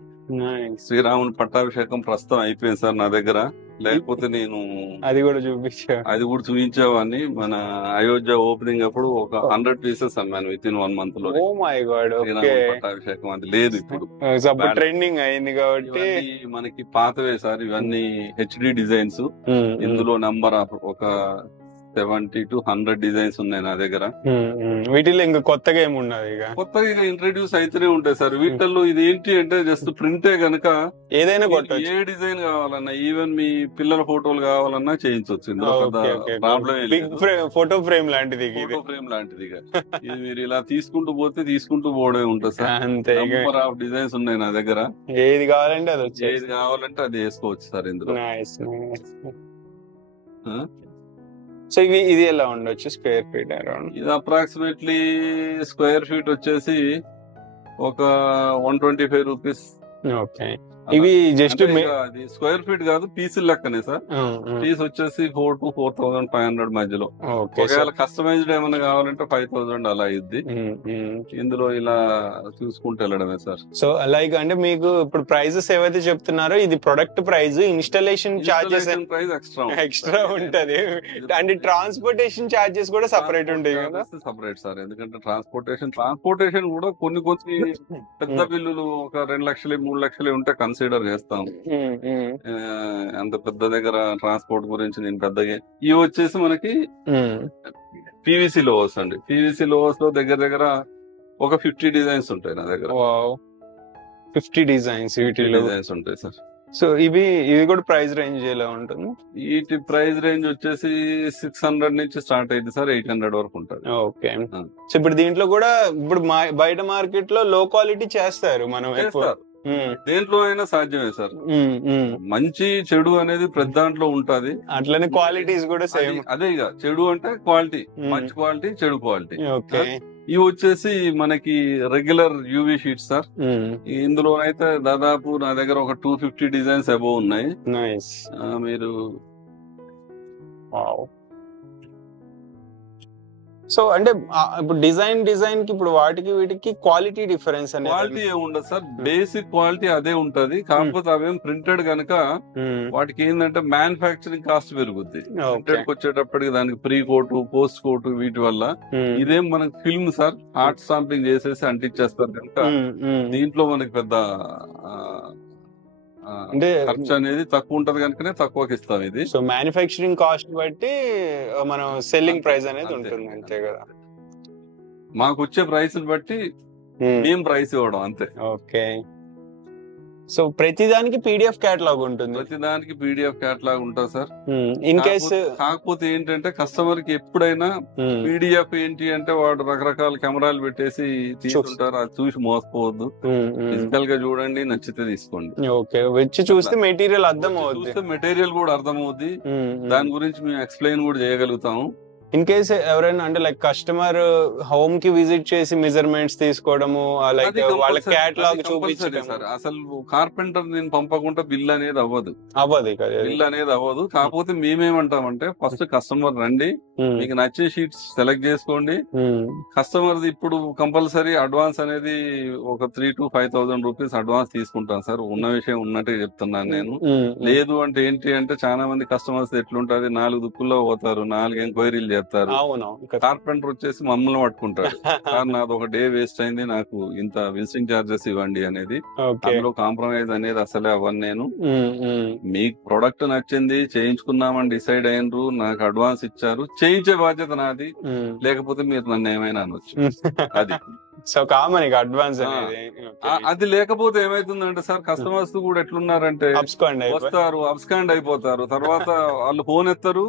శ్రీరాముని పట్టాభిషేకం ప్రస్తుతం అయిపోయింది సార్ నా దగ్గర, లేకపోతే నేను అది కూడా చూపించేవాడిని. మన అయోధ్య ఓపెనింగ్ అప్పుడు ఒక 100 pieces అమ్మాను విత్-ఇన్ 1 month లో. శ్రీరాముని పట్టాభిషేకం అది లేదు ఇప్పుడు, ట్రెండింగ్ అయింది కాబట్టి. మనకి పాతవే సార్ ఇవన్నీ హెచ్డి డిజైన్స్. ఇందులో నంబర్ ఒక 70 to 100 డిజైన్స్ ఉన్నాయి నా దగ్గర. వీటిలో ఇంకా కొత్తగా ఏమున్నది? కొత్తగా ఇంట్రడ్యూస్ అయితేనే ఉంటాయి సార్. వీటిల్లో ఇది ఏంటి అంటే జస్ట్ ప్రింటే గనక ఏదైనా ఏ డిజైన్ కావాలన్నా, ఈవెన్ మీ పిల్లల ఫోటోలు కావాలన్నా చేయించవచ్చు. ప్రాబ్లం ఫోటో ఫ్రేమ్ లాంటిది, ఇది మీరు ఇలా తీసుకుంటూ పోవడే ఉంటుంది సార్. నంబర్ ఆఫ్ డిజైన్స్ ఉన్నాయి నా దగ్గర. ఏది కావాలంటే అది వేసుకోవచ్చు సార్ ఇందులో. సో ఇది ఎలా ఉండొచ్చు స్క్వేర్ ఫీట్ అరౌండ్? ఇది అప్రాక్సిమేట్లీ స్క్వేర్ ఫీట్ వచ్చేసి ఒక 125 రూపీస్. ఓకే. ఇవి జస్ట్ స్క్వేర్ ఫీట్ కాదు, పీసులు లెక్కనే సార్. పీస్ వచ్చేసి 4 to 4,500 మధ్యలో. ఒకవేళ కస్టమైజ్డ్ ఏమైనా కావాలంటే 5,000 అలా అయింది. ఇందులో ఇలా చూసుకుంటూ వెళ్ళడమే సార్. సో లైక్ అంటే మీకు ఇప్పుడు ప్రైజెస్ ఏవైతే చెప్తున్నారో ఇది product price, installation charges price extra ఉంటది, అండ్ ట్రాన్స్పోర్టేషన్ చార్జెస్ కూడా సపరేట్ ఉంటాయి కదా? సపరేట్ సార్, ఎందుకంటే ట్రాన్స్పోర్టేషన్ కూడా కొన్ని పెద్ద బిల్లులు ఒక 2 లక్షలు 3 లక్షలు ఉంటే కన్సిడర్ చేస్తాం. అంత పెద్ద దగ్గర ట్రాన్స్పోర్ట్ గురించి నేను పెద్దగా. ఇవి వచ్చేసి మనకి పీవీసీ లోవర్స్ అండి. పీవీసీ లోవర్స్ లో దగ్గర ఒక 50 డిజైన్స్ ఉంటాయి నా దగ్గర. 50 డిజైన్స్ ఉంటాయి సార్. సో ఇది కూడా ప్రైస్ రేంజ్ ఎలా ఉంటుంది? వీటి ప్రైస్ రేంజ్ వచ్చేసి 600 నుంచి స్టార్ట్ అయింది సార్, 800 వరకు ఉంటుంది. ఓకే. సో ఇప్పుడు దీంట్లో కూడా ఇప్పుడు బయట మార్కెట్ లో లో క్వాలిటీ చేస్తారు, మనం దేంట్లో అయినా సాధ్యమే సార్. మంచి చెడు అనేది ప్రతి దాంట్లో ఉంటది. అట్లనే క్వాలిటీస్ కూడా సేమ్. అదే ఇక చెడు అంటే క్వాలిటీ, మంచి క్వాలిటీ, చెడు క్వాలిటీ. ఇవి వచ్చేసి మనకి రెగ్యులర్ యూవీ షీట్స్ సార్. ఇందులో అయితే దాదాపు నా దగ్గర ఒక 250 డిజైన్స్ అబోవ్ ఉన్నాయి. మీరు సో అంటే ఇప్పుడు డిజైన్ కి ఇప్పుడు వాటికి వీటికి క్వాలిటీ డిఫరెన్స్ అనేది క్వాలిటీ ఏముండదు సార్, బేసిక్ క్వాలిటీ అదే ఉంటది. కాకపోతే అవేం ప్రింటెడ్ గనక వాటికి ఏంటంటే మ్యానుఫ్యాక్చరింగ్ కాస్ట్ పెరుగుద్ది. ప్రింటెడ్ వచ్చేటప్పటికి దానికి ప్రీ కోట్, పోస్ట్ కోట్ వీటి వల్ల. ఇదేం మనకి ఫిల్మ్ సార్, ఆర్ట్ స్టాంపింగ్ చేసేసి అంటించేస్తారు కనుక దీంట్లో మనకి పెద్ద అంటే ఖర్చు అనేది తక్కువ ఉంటది కనుకనే తక్కువకి ఇస్తాం ఇది. సో మ్యానుఫ్యాక్చరింగ్ కాస్ట్ బట్టి మనం సెల్లింగ్ ప్రైస్ అనేది ఉంటుంది అంతే కదా. మాకు వచ్చే ప్రైస్ బట్టి మేము ప్రైస్ ఇవ్వడం అంతే. ఓకే. సో ప్రతిదానికి పీడిఎఫ్ కేటలాగ్ ఉంటుంది. ప్రతిదానికి పీడిఎఫ్ కేటలాగ్ ఉంటుంది సార్. ఇన్ కేస్ కాకపోతే ఏంటంటే కస్టమర్ కి ఎప్పుడైనా పీడిఎఫ్ ఏంటి అంటే వాడు రకరకాల కెమెరాలు పెట్టేసి తీసుకుంటారు, అది చూసి మోసపోవద్దు. ఫిజికల్ గా చూడండి, నచ్చితే తీసుకోండి. ఓకే, వచ్చి చూస్తే మెటీరియల్ అర్థం అవుద్ది, మెటీరియల్ కూడా అర్థం అవుద్ది. దాని గురించి మేము ఎక్స్ప్లెయిన్ కూడా చేయగలుగుతాము. ఇన్ కేస్ ఎవరైనా అంటే లైక్ కస్టమర్ హోమ్ కి విజిట్ చేసి మెజర్మెంట్స్ తీసుకోవడము, లైక్ వాళ్ళ కేటలాగ్ చూపించడం. అసలు కార్పెంటర్ నేను పంపకుండా బిల్ అనేది అవ్వదు. బిల్ అనేది అవ్వదు. కాకపోతే మేమేమంటామంటే ఫస్ట్ కస్టమర్ రండి, మీకు నచ్చే షీట్స్ సెలెక్ట్ చేసుకోండి. కస్టమర్ ఇప్పుడు కంపల్సరీ అడ్వాన్స్ అనేది ఒక 3,000 to 5,000 రూపీస్ అడ్వాన్స్ తీసుకుంటాను సార్. ఉన్న విషయం ఉన్నట్టే చెప్తున్నాను నేను. లేదు అంటే ఏంటి అంటే చాలా మంది కస్టమర్స్ ఎట్లుంటది, 4 దుక్కుల్లో పోతారు, 4 ఎంక్వైరీలు చెప్తారు. కార్పెంటర్ వచ్చేసి మమ్మల్ని పట్టుకుంటాడు, సార్ నాది ఒక డే వేస్ట్ అయింది, నాకు ఇంత విజిటింగ్ చార్జెస్ ఇవ్వండి అనేది. అందులో కాంప్రమైజ్ అనేది అసలే అవ్వను నేను. మీకు ప్రొడక్ట్ నచ్చింది, చేయించుకుందామని డిసైడ్ అయినరు, నాకు అడ్వాన్స్ ఇచ్చారు, చేయించే బాధ్యత నాది. లేకపోతే మీరు నన్ను ఏమైనా అనొచ్చు. అది సో కామన్ అడ్వాన్స్ అది లేకపోతే ఏమైతుందంటే సార్, కస్టమర్స్ కూడా ఎట్లున్నారంటే వస్తారు, అబ్స్కాండ్ అయిపోతారు. తర్వాత వాళ్ళు ఫోన్ ఎత్తారు,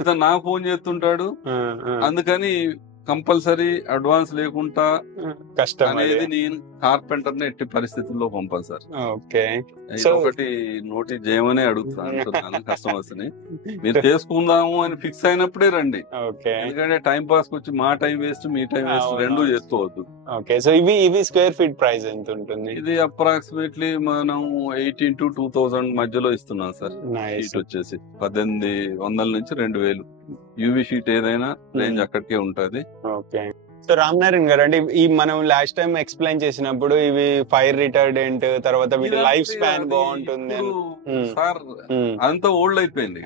ఇతను నా ఫోన్ చేస్తుంటాడు. అందుకని కంపల్సరీ అడ్వాన్స్ లేకుండా కష్టం అనేది నేను కార్పెంటర్ ని ఎట్టి పరిస్థితుల్లో పంపాలి సార్. ఓకే, ఒకటి నోటీస్ చేయమని అడుగుతున్నాను కస్టమర్స్ ని. మీరు చేసుకుందాము అని ఫిక్స్ అయినప్పుడే రండి. ఎందుకంటే టైం పాస్ వచ్చి మా టైం వేస్ట్, మీ టైం వేస్ట్ రెండు చేసుకోవద్దు. ఓకే, సో ఇవి స్క్వేర్ ఫీట్ ప్రైస్ ఎంత ఉంటుంది? ఇది అప్రాక్సిమేట్లీ మనం 18 to 2,000 మధ్యలో ఇస్తున్నాం సార్. షీట్ వచ్చేసి 1,800 నుంచి 2,000. యూవీ షీట్ ఏదైనా రేంజ్ అక్కడికే ఉంటది. ఓకే, సో రామ్ నారాయణ గారు, అంటే ఈ మనం లాస్ట్ టైం ఎక్స్ప్లెయిన్ చేసినప్పుడు ఇవి ఫైర్ రిటార్డెంట్, తర్వాత వీటి లైఫ్ స్పాన్ బాగుంటుంది సార్. అంతా ఓల్డ్ అయిపోయింది.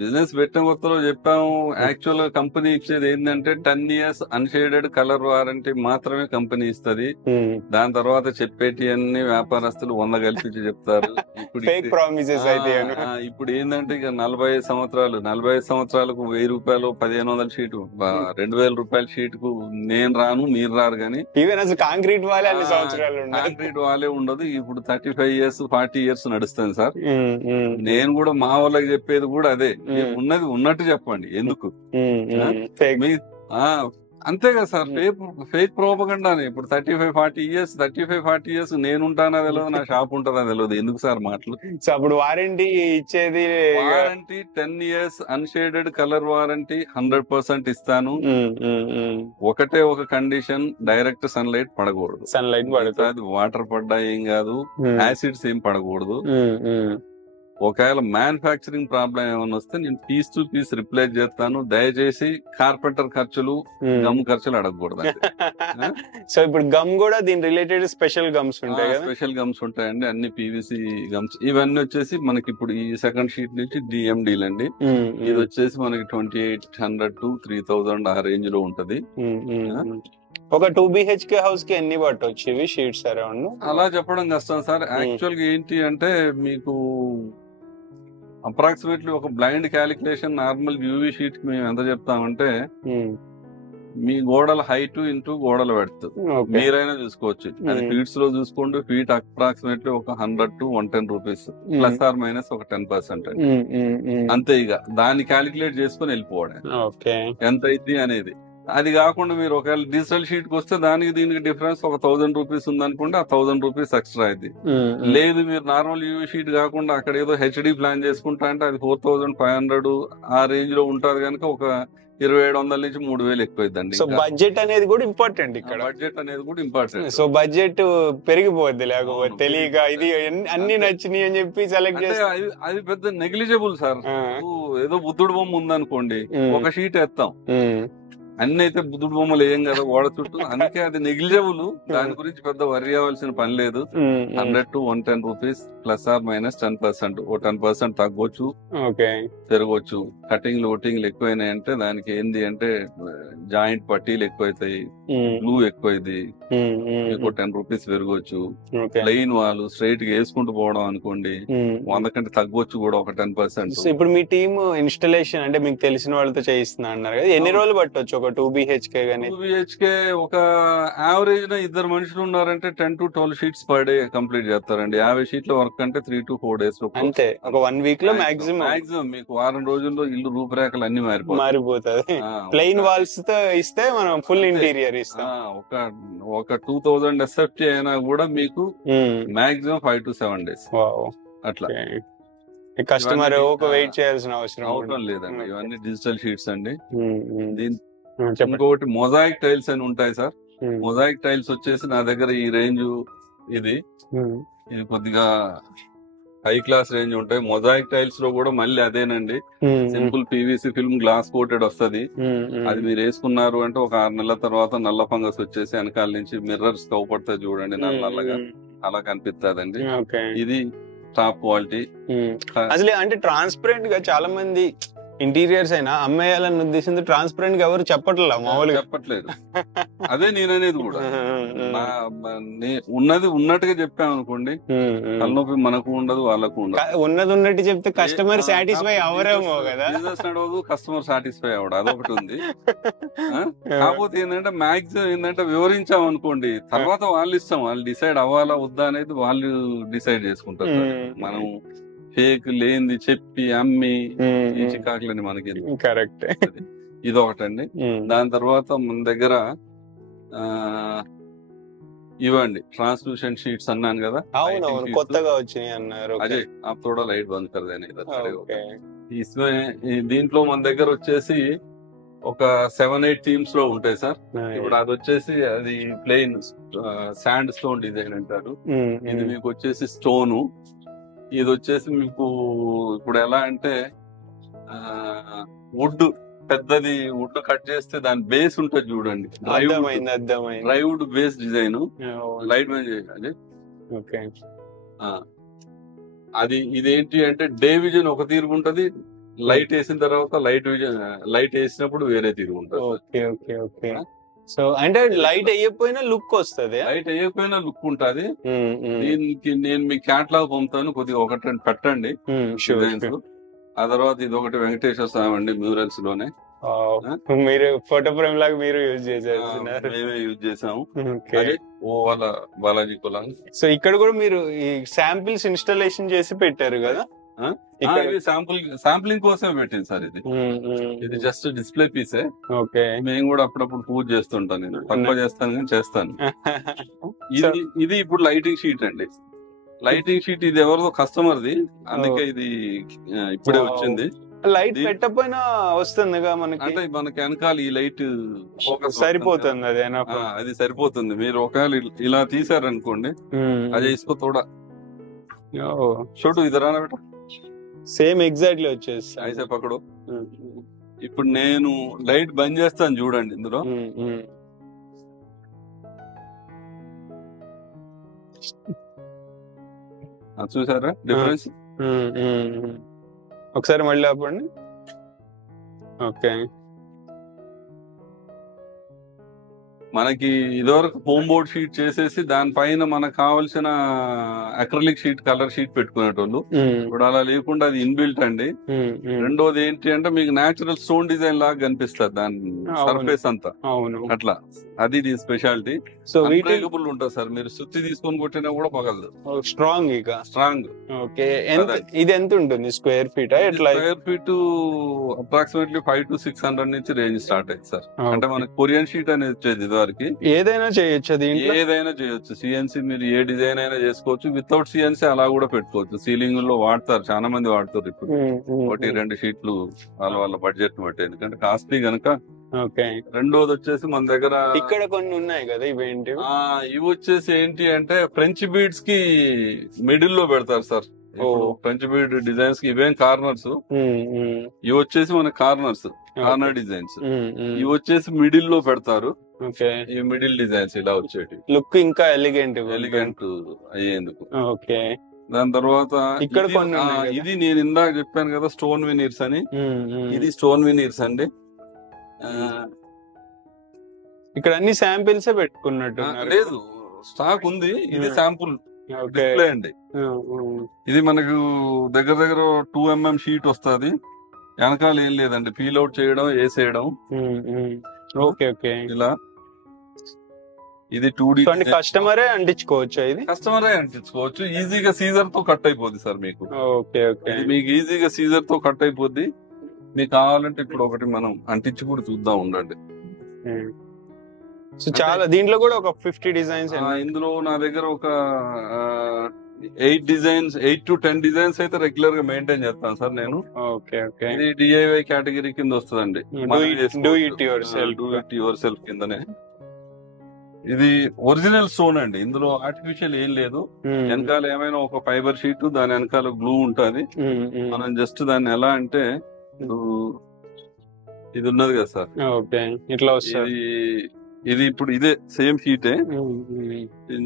బిజినెస్ పెట్టిన కొత్తలో చెప్పాము. యాక్చువల్ గా కంపెనీ ఇచ్చేది ఏంటంటే 10 years అన్షేడెడ్ కలర్ వారంటీ మాత్రమే కంపెనీ ఇస్తది. దాని తర్వాత చెప్పేటి అన్ని వ్యాపారస్తులు 100 కల్పించి చెప్తారు. ఇప్పుడు ఏంటంటే ఇక 45 సంవత్సరాలు, 45 సంవత్సరాలకు 1,000 రూపాయలు, 1,500 షీటు, 2,000 రూపాయల షీట్ కు నేను రాను, మీరు రారు. కానీ కాంక్రీట్ వాలే అన్ని సంవత్సరాలు, కాంక్రీట్ వాలే ఉండదు. ఇప్పుడు 35 years 40 years నడుస్తుంది సార్. నేను కూడా మా వాళ్ళకి చెప్పేది కూడా అదే, ఉన్నది ఉన్నట్టు చెప్పండి. ఎందుకు అంతే కదా సార్, ఫేక్ ప్రోపగండానే. ఇప్పుడు 35-40 years నేనుంటానా తెలియదు, నా షాప్ ఉంటుందా తెలియదు. ఎందుకు సార్ మాటలు? సో అప్పుడు వారంటీ ఇచ్చేది, warranty 10 years unshaded colour warranty 100% ఇస్తాను. ఒకటే ఒక కండిషన్, డైరెక్ట్ సన్లైట్ పడకూడదు. అది వాటర్ పడ్డా ఏం కాదు, యాసిడ్స్ ఏం పడకూడదు. ఒకవేళ మ్యానుఫ్యాక్చరింగ్ ప్రాబ్లం ఏమైనా వస్తే నేను పీస్ టు పీస్ రిప్లేస్ చేస్తాను. దయచేసి కార్పెంటర్ ఖర్చులు, గమ్ ఖర్చులు అడగకూడదు. సో ఇప్పుడు గమ్ కూడా దీని రిలేటెడ్ స్పెషల్ గమ్స్ ఉంటాయి కదా? స్పెషల్ గమ్స్ ఉంటాయండి, అన్ని పీవీసీ గమ్స్. ఇవన్నీ వచ్చేసి మనకి ఇప్పుడు ఈ సెకండ్ షీట్ నుంచి డిఎండీలు అండి. ఇది వచ్చేసి మనకి 2,800 to 3,000 ఆ రేంజ్ లో ఉంటది. ఒక 2 BHK హౌస్ కి ఎన్ని పట్టొచ్చు ఇవి షీట్స్ అరౌండ్? అలా చెప్పడం కష్టం సార్. యాక్చువల్ గా ఏంటి అంటే మీకు అప్రాక్సిమేట్లీ ఒక blind calculation normal UV sheet కి మేము ఎంత చెప్తామంటే, మీ గోడల హైట్ ఇంటూ గోడల వెడ్త్ మీరైనా చూసుకోవచ్చు. అది ఫీట్స్ లో చూసుకోండి. ఫీట్ అప్రాక్సిమేట్లీ ఒక 100 to 110 rupees, plus or minus ఒక 10% అండి. అంతే. ఇక దాన్ని క్యాలిక్యులేట్ చేసుకుని వెళ్ళిపోవడం ఎంత అయింది అనేది. అది కాకుండా మీరు ఒకవేళ డిజిటల్ షీట్ కి వస్తే దానికి దీనికి డిఫరెన్స్ ఒక 1000 రూపీస్ ఉందనుకోండి, ఆ 1000 రూపీస్ ఎక్స్ట్రా అయింది. లేదు మీరు నార్మల్ యూవీ షీట్ కాకుండా అక్కడ ఏదో హెచ్డి ప్లాన్ చేసుకుంటా అంటే అది 4500 ఆ రేంజ్ లో ఉంటుంది కనుక ఒక 2700 నుంచి 3000 ఎక్కువైందండి. సో బడ్జెట్ అనేది కూడా ఇంపార్టెంట్ ఇక్కడ. బడ్జెట్ అనేది కూడా ఇంపార్టెంట్. సో బడ్జెట్ పెరిగిపోద్ది లేకపోతే తెలియక ఇది అన్ని నచ్చినాయి అని చెప్పి సెలెక్ట్ చేస్తే అది పెద్ద నెగ్లిజిబుల్ సార్. ఏదో బుద్ధుడు బొమ్మ ఉందనుకోండి, ఒక షీట్ వేస్తాం, అన్ని అయితే బుద్ధుడు బొమ్మలు వేయం కదా గోడ చుట్టూ, అందుకే అది నెగ్లిజిబుల్. దాని గురించి పెద్ద వరి అవ్వాల్సిన పని లేదు. 100 to 110 rupees plus or minus 10%. ఓ 10% తగ్గొచ్చు, పెరగొచ్చు. కటింగ్లు ఒటింగ్లు ఎక్కువైనాయి అంటే దానికి ఏంది అంటే జాయింట్ పట్టీలు ఎక్కువైతాయి, గ్లూ ఎక్కువైంది, మీకు 10 రూపీస్ పెరగొచ్చు. ప్లెయిన్ వాళ్ళు స్ట్రైట్ గా వేసుకుంటూ పోవడం అనుకోండి 100 కంటే తగ్గొచ్చు కూడా ఒక 10%. ఇప్పుడు మీ టీమ్ ఇన్స్టలేషన్ అంటే మీకు తెలిసిన వాళ్ళతో చేయిస్తున్నా అన్నారు కదా, ఎన్ని రోజులు పట్టొచ్చు ఒక 2 BHK గానీ? 2 BHK ఒక యావరేజ్ గా 2 మనుషులు ఉన్నారంటే 10 to 12 sheets per day complete చేస్తారండి. 50 షీట్ల వర్క్ అంటే 3 to 4 days లో అంతే. ఒక 1 వీక్ లో మాక్సిమం మీకు వారం రోజుల్లో ఇల్లు రూపురేఖలు అన్ని మారిపోతుంది. ప్లెయిన్ వాల్స్ తో ఇస్తే మనం ఫుల్ ఇంటీరియర్ ఇస్తాం. ఒక 2000 SFT అయినా కూడా మీకు మాక్సిమం 5 to 7 days అట్లా. కస్టమర్ ఒక వెయిట్ చేయాల్సిన అవసరం లేదండి. ఇవన్నీ డిజిటల్ షీట్స్ అండి. ఇంకొకటి మొజాయిక్ టైల్స్ అని ఉంటాయి సార్. మొజాయిక్ టైల్స్ వచ్చేసి నా దగ్గర ఈ రేంజ్ ఇది కొద్దిగా హై క్లాస్ రేంజ్ ఉంటాయి. మొజాయిక్ టైల్స్ లో కూడా మళ్ళీ అదేనండి, simple PVC film glass coated వస్తది. అది మీరు వేసుకున్నారు అంటే ఒక 6 నెలల తర్వాత నల్ల ఫంగస్ వచ్చేసి వెనకాల నుంచి మిర్రర్స్ కవపడతాయి చూడండి, నల్లగా అలా కనిపిస్తుందండి. ఇది టాప్ క్వాలిటీ. అసలు అంటే ట్రాన్స్పరెంట్ గా చాలా మంది ఇంటీరియర్స్ అయినా అమ్మేయాలని ఉద్దేశంతో ట్రాన్స్పరెంట్ గా ఎవరు చెప్పట్లేదు, మామూలుగా చెప్పట్లేదు. అదే నేననేది కూడా ఉన్నది ఉన్నట్టుగా చెప్పామనుకోండి, తలనొప్పి మనకు ఉండదు వాళ్ళకు ఉండదు. ఉన్నది ఉన్నట్టు చెప్తే కస్టమర్ సాటిస్ఫై అవరేమో కదా, బిజినెస్ నడవదు, కస్టమర్ సాటిస్ఫై అవడు, అదొకటి ఉంది. కాకపోతే ఏంటంటే మాక్సిమం ఏంటంటే వివరించామనుకోండి తర్వాత వాళ్ళు ఇష్టం, వాళ్ళు డిసైడ్ అవ్వాలా వద్దా అనేది వాళ్ళు డిసైడ్ చేసుకుంటారు. మనం ఫేక్ లేనిది చెప్పి అమ్మి ఈ చికాకులని మనకి కరెక్ట్. ఇది ఒకటండి. దాని తర్వాత మన దగ్గర ఇవ్వండి ట్రాన్స్లూషన్ షీట్స్ అన్నాను కదా, కొత్తగా వచ్చినాయి అన్నారు. అదే आप थोड़ा लाइट बंद कर देना इधर खड़े होकर. इसमें దీంట్లో మన దగ్గర వచ్చేసి ఒక 7-8 థీమ్స్ లో ఉంటాయి సార్. ఇప్పుడు అది వచ్చేసి అది ప్లెయిన్ శాండ్ స్టోన్ డిజైన్ అంటారు. ఇది మీకు వచ్చేసి స్టోను. ఇది వచ్చేసి మీకు ఇప్పుడు ఎలా అంటే వుడ్ పెద్దది వుడ్ కట్ చేస్తే దాని బేస్ ఉంటుంది చూడండి, డ్రైవుడ్ బేస్ డిజైన్ లైట్ చేయాలి. అది ఇదేంటి అంటే డే విజన్ ఒక తీరుగు ఉంటది, లైట్ వేసిన తర్వాత లైట్ వేసినప్పుడు వేరే తీరుగు ఉంటుంది. సో అంటే లైట్ వేయకపోయినా లుక్ వస్తుంది, లైట్ వేయకపోయినా లుక్ ఉంటది. దీనికి నేను మీ క్యాట్లాగ్ పంపుతాను, కొద్దిగా 1-2 పెట్టండి డిజైన్స్. ఆ తర్వాత ఇది ఒకటి వెంకటేశ్వర స్వామి అండి, మ్యూరల్స్ లోనే మీరు ఫోటో ఫ్రేమ్ లాగా మీరు యూజ్ చేశారు, మేమే యూజ్ చేసాము. వాళ్ళ బాలాజీ కులాం. సో ఇక్కడ కూడా మీరు ఈ శాంపిల్స్ ఇన్స్టాలేషన్ చేసి పెట్టారు కదా, శాంప్లింగ్ కోసమే పెట్టింది సార్. ఇది జస్ట్ డిస్ప్లే పీసే. మేము కూడా అప్పుడప్పుడు పూజ చేస్తుంటాను, నేను తక్కువ చేస్తాను కానీ చేస్తాను. ఇది ఇప్పుడు లైటింగ్ షీట్ అండి. లైటింగ్ షీట్ ఇది ఎవరిదో కస్టమర్ది, అందుకే ఇది ఇప్పుడే వచ్చింది. లైట్ పెట్టకపోయినా వస్తుందిగా మనకి, అంటే మనకి వెనకాల ఈ లైట్ ఫోకస్ సరిపోతుంది, అది సరిపోతుంది. మీరు ఒకవేళ ఇలా తీసారనుకోండి, అది ఇసుకో తోడా చూడు ఇది రానా బేట, సేమ్ ఎగ్జాక్ట్లీ వచ్చేసి అయితే పక్కడు. ఇప్పుడు నేను లైట్ బంద్ చేస్తాను చూడండి, ఇందులో చూసారా డిఫరెన్స్? ఒకసారి మళ్ళీ ఆపండి. ఓకే, మనకి ఇదివరకు హోమ్ బోర్డ్ షీట్ చేసేసి దానిపైన మనకు కావాల్సిన అక్రిలిక్ షీట్, కలర్ షీట్ పెట్టుకునేటోళ్ళు. ఇప్పుడు అలా లేకుండా అది ఇన్బిల్ట్ అండి. రెండోది ఏంటి అంటే మీకు నేచురల్ స్టోన్ డిజైన్ లాగా కనిపిస్తుంది దాని సర్ఫేస్ అంతా. అట్లా అది దీని స్పెషాలిటీ. సో అన్బ్రేకబుల్ ఉంటుంది సార్. మీరు సుత్తి తీసుకొని కొట్టినా కూడా పగలదు. స్ట్రాంగ్ ఇక స్ట్రాంగ్. ఓకే. ఇది ఎంత ఉంటుంది square feet? Square feet approximately 500 to 600 నుంచి రేంజ్ స్టార్ట్ అయింది సార్. అంటే మనకి కొరియన్ షీట్ అనేది వచ్చేది ఇదివరకు. ఏదైనా చేయొచ్చు, ఏదైనా చేయొచ్చు. సిఎన్సి మీరు ఏ డిజైన్ అయినా చేసుకోవచ్చు. వితౌట్ సిఎన్సి అలా కూడా పెట్టుకోవచ్చు. సీలింగ్ లో వాడతారు, చాలా మంది వాడుతారు ఇప్పుడు. 1-2 షీట్లు వాళ్ళ బడ్జెట్ బట్టి, ఎందుకంటే కాస్ట్లీ గనక. రెండోది వచ్చేసి మన దగ్గర ఇక్కడ కొన్ని ఉన్నాయి కదా, ఇవేంటి? ఇవి వచ్చేసి ఏంటి అంటే ఫ్రెంచ్ బీడ్స్ కి మిడిల్ లో పెడతారు సార్. ఫ్రెంచ్ బీడ్ డిజైన్స్ కి ఇవేం కార్నర్స్. ఇవి వచ్చేసి మన కార్నర్ డిజైన్స్. ఇవి వచ్చేసి మిడిల్ లో పెడతారు. ఈ మిడిల్ డిజైన్స్ ఇలా వచ్చేటి లుక్ ఇంకా ఎలిగెంట్ అయ్యేందుకు. దాని తర్వాత ఇక్కడ ఇది నేను ఇందాక చెప్పాను కదా స్టోన్ వినీర్స్ అని. ఇది స్టోన్ వినీర్స్ అండి. ఇక్కడ అన్ని శాంపిల్స్ పెట్టుకున్నట్టు లేదు, స్టాక్ ఉంది. ఇది శాంపుల్ డిస్ప్లే అండి. ఇది మనకు దగ్గర 2 mm షీట్ వస్తుంది. వెనకాల ఏం లేదండి, పీల్ అవుట్ చేయడం, వేసేయడం. ఇలా ఇది 2D. కస్టమరే అంటించుకోవచ్చు. ఇది కస్టమరే అంటించుకోవచ్చు. ఈజీగా సీజర్ తో కట్ అయిపోద్ది సార్ మీకు. మీకు ఈజీగా సీజర్ తో కట్ అయిపోద్ది. మీకు కావాలంటే ఇప్పుడు ఒకటి మనం అంటించి కూడా చూద్దాం, ఉండండి. చాలా దీంట్లో కూడా ఒక 50 డిజైన్స్. ఇందులో నా దగ్గర ఒక 8 to 10 డిజైన్స్ అయితే రెగ్యులర్ గా మెయింటైన్ చేస్తాను సార్ నేను. ఇది డిఐవై కేటగిరీ కింద వస్తుందండి. డూ ఇట్ యువర్ సెల్ఫ్ కిందనే. ఇది ఒరిజినల్ స్టోన్ అండి. ఇందులో ఆర్టిఫిషియల్ ఏం లేదు. వెనకాల ఏమైనా ఒక ఫైబర్ షీట్, దాని వెనకాల గ్లూ ఉంటుంది. మనం జస్ట్ దాన్ని ఎలా అంటే ఇది ఉన్నది కదా సార్, ఇట్లా ఇది ఇప్పుడు ఇదే సేమ్ షీటే.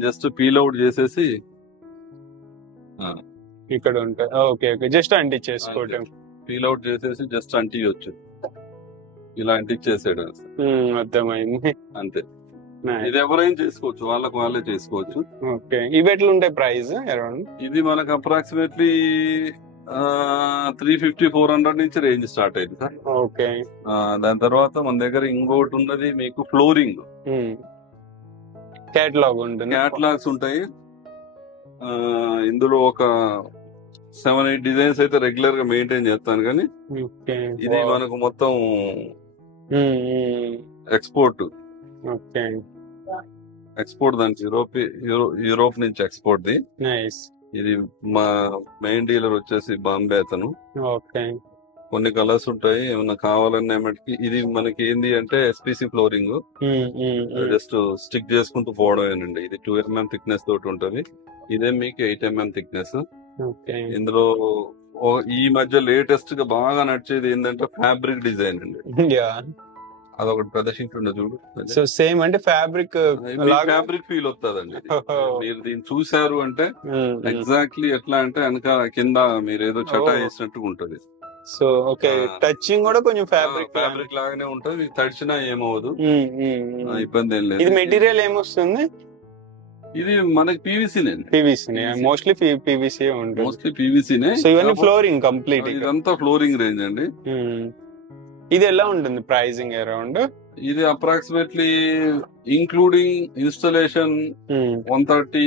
జస్ట్ పీల్ అవుట్ చేసేసి ఇక్కడ ఉంటాయి. జస్ట్ అంటించేసుకోవటం. పీల్ అవుట్ చేసేసి జస్ట్ అంటియొచ్చు. ఇలా అంటించేసాడు, అర్థమైంది. అంతే. ఇది ఎవరైనా చేసుకోవచ్చు, వాళ్ళే చేసుకోవచ్చు. ఇవి ఎట్లా ఉంటాయి ప్రైస్ అరౌండ్? ఇది మనకు అప్రాక్సిమేట్లీ 350-400 నుంచి రేంజ్ స్టార్ట్ అయింది సార్. దాని తర్వాత మన దగ్గర ఇంకోటి ఉన్నది మీకు ఫ్లోరింగ్ క్యాటలాగ్ ఉంటుంది. క్యాటలాగ్స్ ఉంటాయి. ఇందులో ఒక 7-8 డిజైన్స్ అయితే రెగ్యులర్ గా మెయింటైన్ చేస్తాను. కానీ ఇది మనకు మొత్తం ఎక్స్పోర్ట్ దానికి యూరోప్ నుంచి ఎక్స్పోర్ట్ ది. ఇది మా మెయిన్ డీలర్ వచ్చేసి బాంబే అతను. కొన్ని కలర్స్ ఉంటాయి, ఏమన్నా కావాలన్నా మటుకి. ఇది మనకి ఏంది అంటే ఎస్పీసీ ఫ్లోరింగ్. జస్ట్ స్టిక్ చేసుకుంటూ పోవడమేనండి. ఇది 2 mm థిక్నెస్ తోటి ఉంటది. ఇదే మీకు 8 mm థిక్నెస్. ఇందులో ఈ మధ్య లేటెస్ట్ గా బాగా నడిచేది ఏంటంటే ఫ్యాబ్రిక్ డిజైన్ అండి. అదొకటి పెద్ద షీట్ ఉండదు చూడు. సో సేమ్ అంటే ఫ్యాబ్రిక్ ఫీల్ వస్తుందండి. మీరు దీన్ని చూసారు అంటే ఎగ్జాక్ట్లీ ఎట్లా అంటే వెనక కింద మీరు ఏదో చటా వేసినట్టు ఉంటది. సో ఓకే, టచింగ్ కూడా కొంచెం ఫ్యాబ్రిక్ లాగానే ఉంటది. మీకు తడిచినా ఏమవదు, ఇబ్బంది ఏం లేదు. ఇది మెటీరియల్ ఏమొస్తుంది? ఇది మనకి పీవీసీనే. మోస్ట్లీ పీవీసీ ఉంటుంది. మోస్ట్లీ పీవీసీనే. సో ఇవన్నీ ఫ్లోరింగ్ కంప్లీట్. ఇదంతా ఫ్లోరింగ్ రేంజ్ అండి. ఇది ఎలా ఉంటుంది ప్రైసింగ్ అరౌండ్? ఇది అప్రాక్సిమేట్లీ ఇంక్లూడింగ్ ఇన్స్టాలేషన్ 130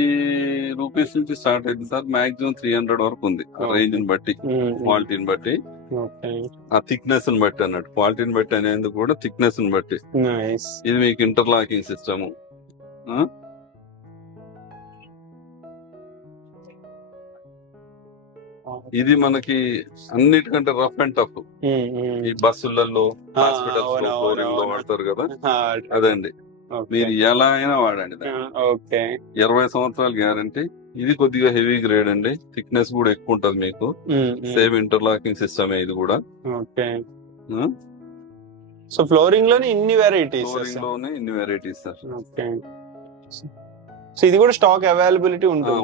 రూపీస్ నుంచి స్టార్ట్ అయింది సార్. మాక్సిమం 300 వరకు ఉంది. రేంజ్ ని బట్టి, క్వాలిటీని బట్టి, ఆ థిక్నెస్ ని బట్టి అన్నట్టు. క్వాలిటీని బట్టి అనేది కూడా థిక్నెస్ ని బట్టి. ఇది మీకు ఇంటర్లాకింగ్ సిస్టమ్. ఇది మనకి అన్నిటికంటే రఫ్ అండ్ టఫ్. ఈ బస్సులలో, హాస్పిటల్స్ లో, ఫ్లోరింగ్ లో వాడతారు కదా, అదండి. మీరు ఎలా అయినా వాడండి. 20 సంవత్సరాల గ్యారంటీ. ఇది కొద్దిగా హెవీ గ్రేడ్ అండి. థిక్నెస్ కూడా ఎక్కువ ఉంటది మీకు. సేమ్ ఇంటర్లాకింగ్ సిస్టమ్ ఇది కూడా. సో ఫ్లోరింగ్ లోనే ఇన్ని వెరైటీస్ సార్. సో ఇది కూడా స్టాక్ అవైలబిలిటీ ఉంటుంది.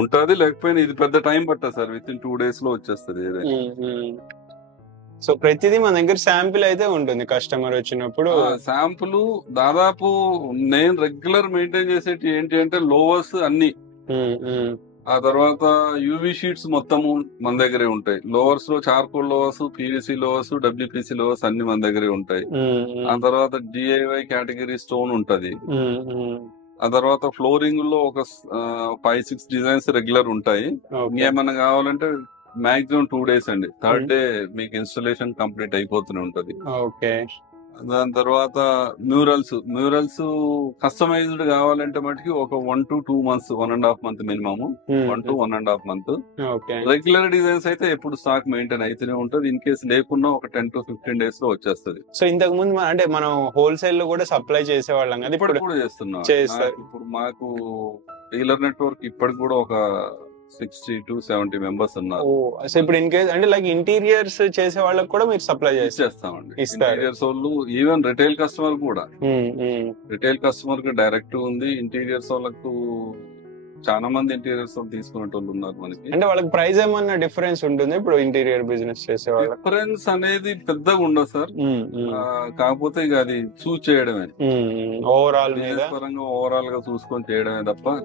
ఉంటది, లేకపోయినా ఇది పెద్ద టైం పట్టదు సార్. విత్ ఇన్ 2 days లో వచ్చేస్తుంది. సో ప్రతిదీ మన దగ్గర శాంపిల్ అయితే ఉంటుంది కస్టమర్ వచ్చినప్పుడు. శాంపుల్ దాదాపు నేను రెగ్యులర్ మెయింటైన్ చేసేటి ఏంటి అంటే లోవర్స్ అన్ని, ఆ తర్వాత యూవి షీట్స్ మొత్తము మన దగ్గరే ఉంటాయి. లోవర్స్ లో చార్కోల్ లోవర్స్, పీవీసీ లోవర్స్, డబ్ల్యూపీసీ లోవర్స్ అన్ని మన దగ్గరే ఉంటాయి. ఆ తర్వాత డిఐవై కేటగిరీ స్టోన్ ఉంటది. ఆ తర్వాత ఫ్లోరింగ్ లో ఒక 5-6 డిజైన్స్ రెగ్యులర్ ఉంటాయి. ఇంకేమన్నా కావాలంటే మాక్సిమం 2 days అండి. థర్డ్ డే మీకు ఇన్స్టాలేషన్ కంప్లీట్ అయిపోతూనే ఉంటది. ఓకే. దాని తర్వాత మ్యూరల్స్ కస్టమైజ్డ్ కావాలంటే మటుకి ఒక 1 to 2 months, 1.5 month minimum, 1 to 1.5 month. Regular designs అయితే ఎప్పుడు స్టాక్ మెయింటైన్ అయితేనే ఉంటది. ఇన్ కేసు లేకున్నా ఒక 10 to 15 days లో వచ్చేస్తుంది. సో ఇంతకు ముందు అంటే మనం హోల్సేల్ లో కూడా సప్లై చేసేవాళ్ళం కదా, ఇప్పుడు కూడా చేస్తున్నాం. ఇప్పుడు మాకు డీలర్ నెట్వర్క్ ఇప్పటికి కూడా ఒక 60 to 70 members ఉన్నారు. సో ఇప్పుడు ఇన్ కేస్ అంటే లైక్ ఇంటీరియర్స్ చేసే వాళ్ళకి కూడా మీరు సప్లై చేస్తామండి. ఇంటీరియర్స్ వాళ్ళు ఈవెన్ రిటైల్ కస్టమర్ కూడా, రిటైల్ కస్టమర్ కి డైరెక్ట్ ఉంది. ఇంటీరియర్స్ వాళ్ళకు చాలా మంది ఇంటీరియర్స్ తీసుకునేటోళ్ళు ఉన్నారు మనకి. అంటే వాళ్ళకి ప్రైస్ ఏమన్నా డిఫరెన్స్ ఉంటుంది ఇప్పుడు ఇంటీరియర్ బిజినెస్ చేసే వాళ్ళకి? డిఫరెన్స్ అనేది పెద్దగా ఉండదు సార్. కాకపోతే ఇక అది చూస్ చేయడమే, ఓవరాల్ పరంగా ఓవరాల్ గా చూసుకొని చేయడమే తప్ప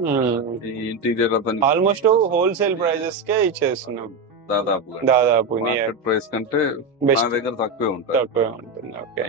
ఈ ఇంటీరియర్ అతను ఆల్మోస్ట్ హోల్సేల్ ప్రైజెస్ కే ఇచ్చేస్తున్నాం దాదాపు మార్కెట్ ప్రైస్ కంటే మా దగ్గర తక్కువే ఉంటుంది. ఓకే.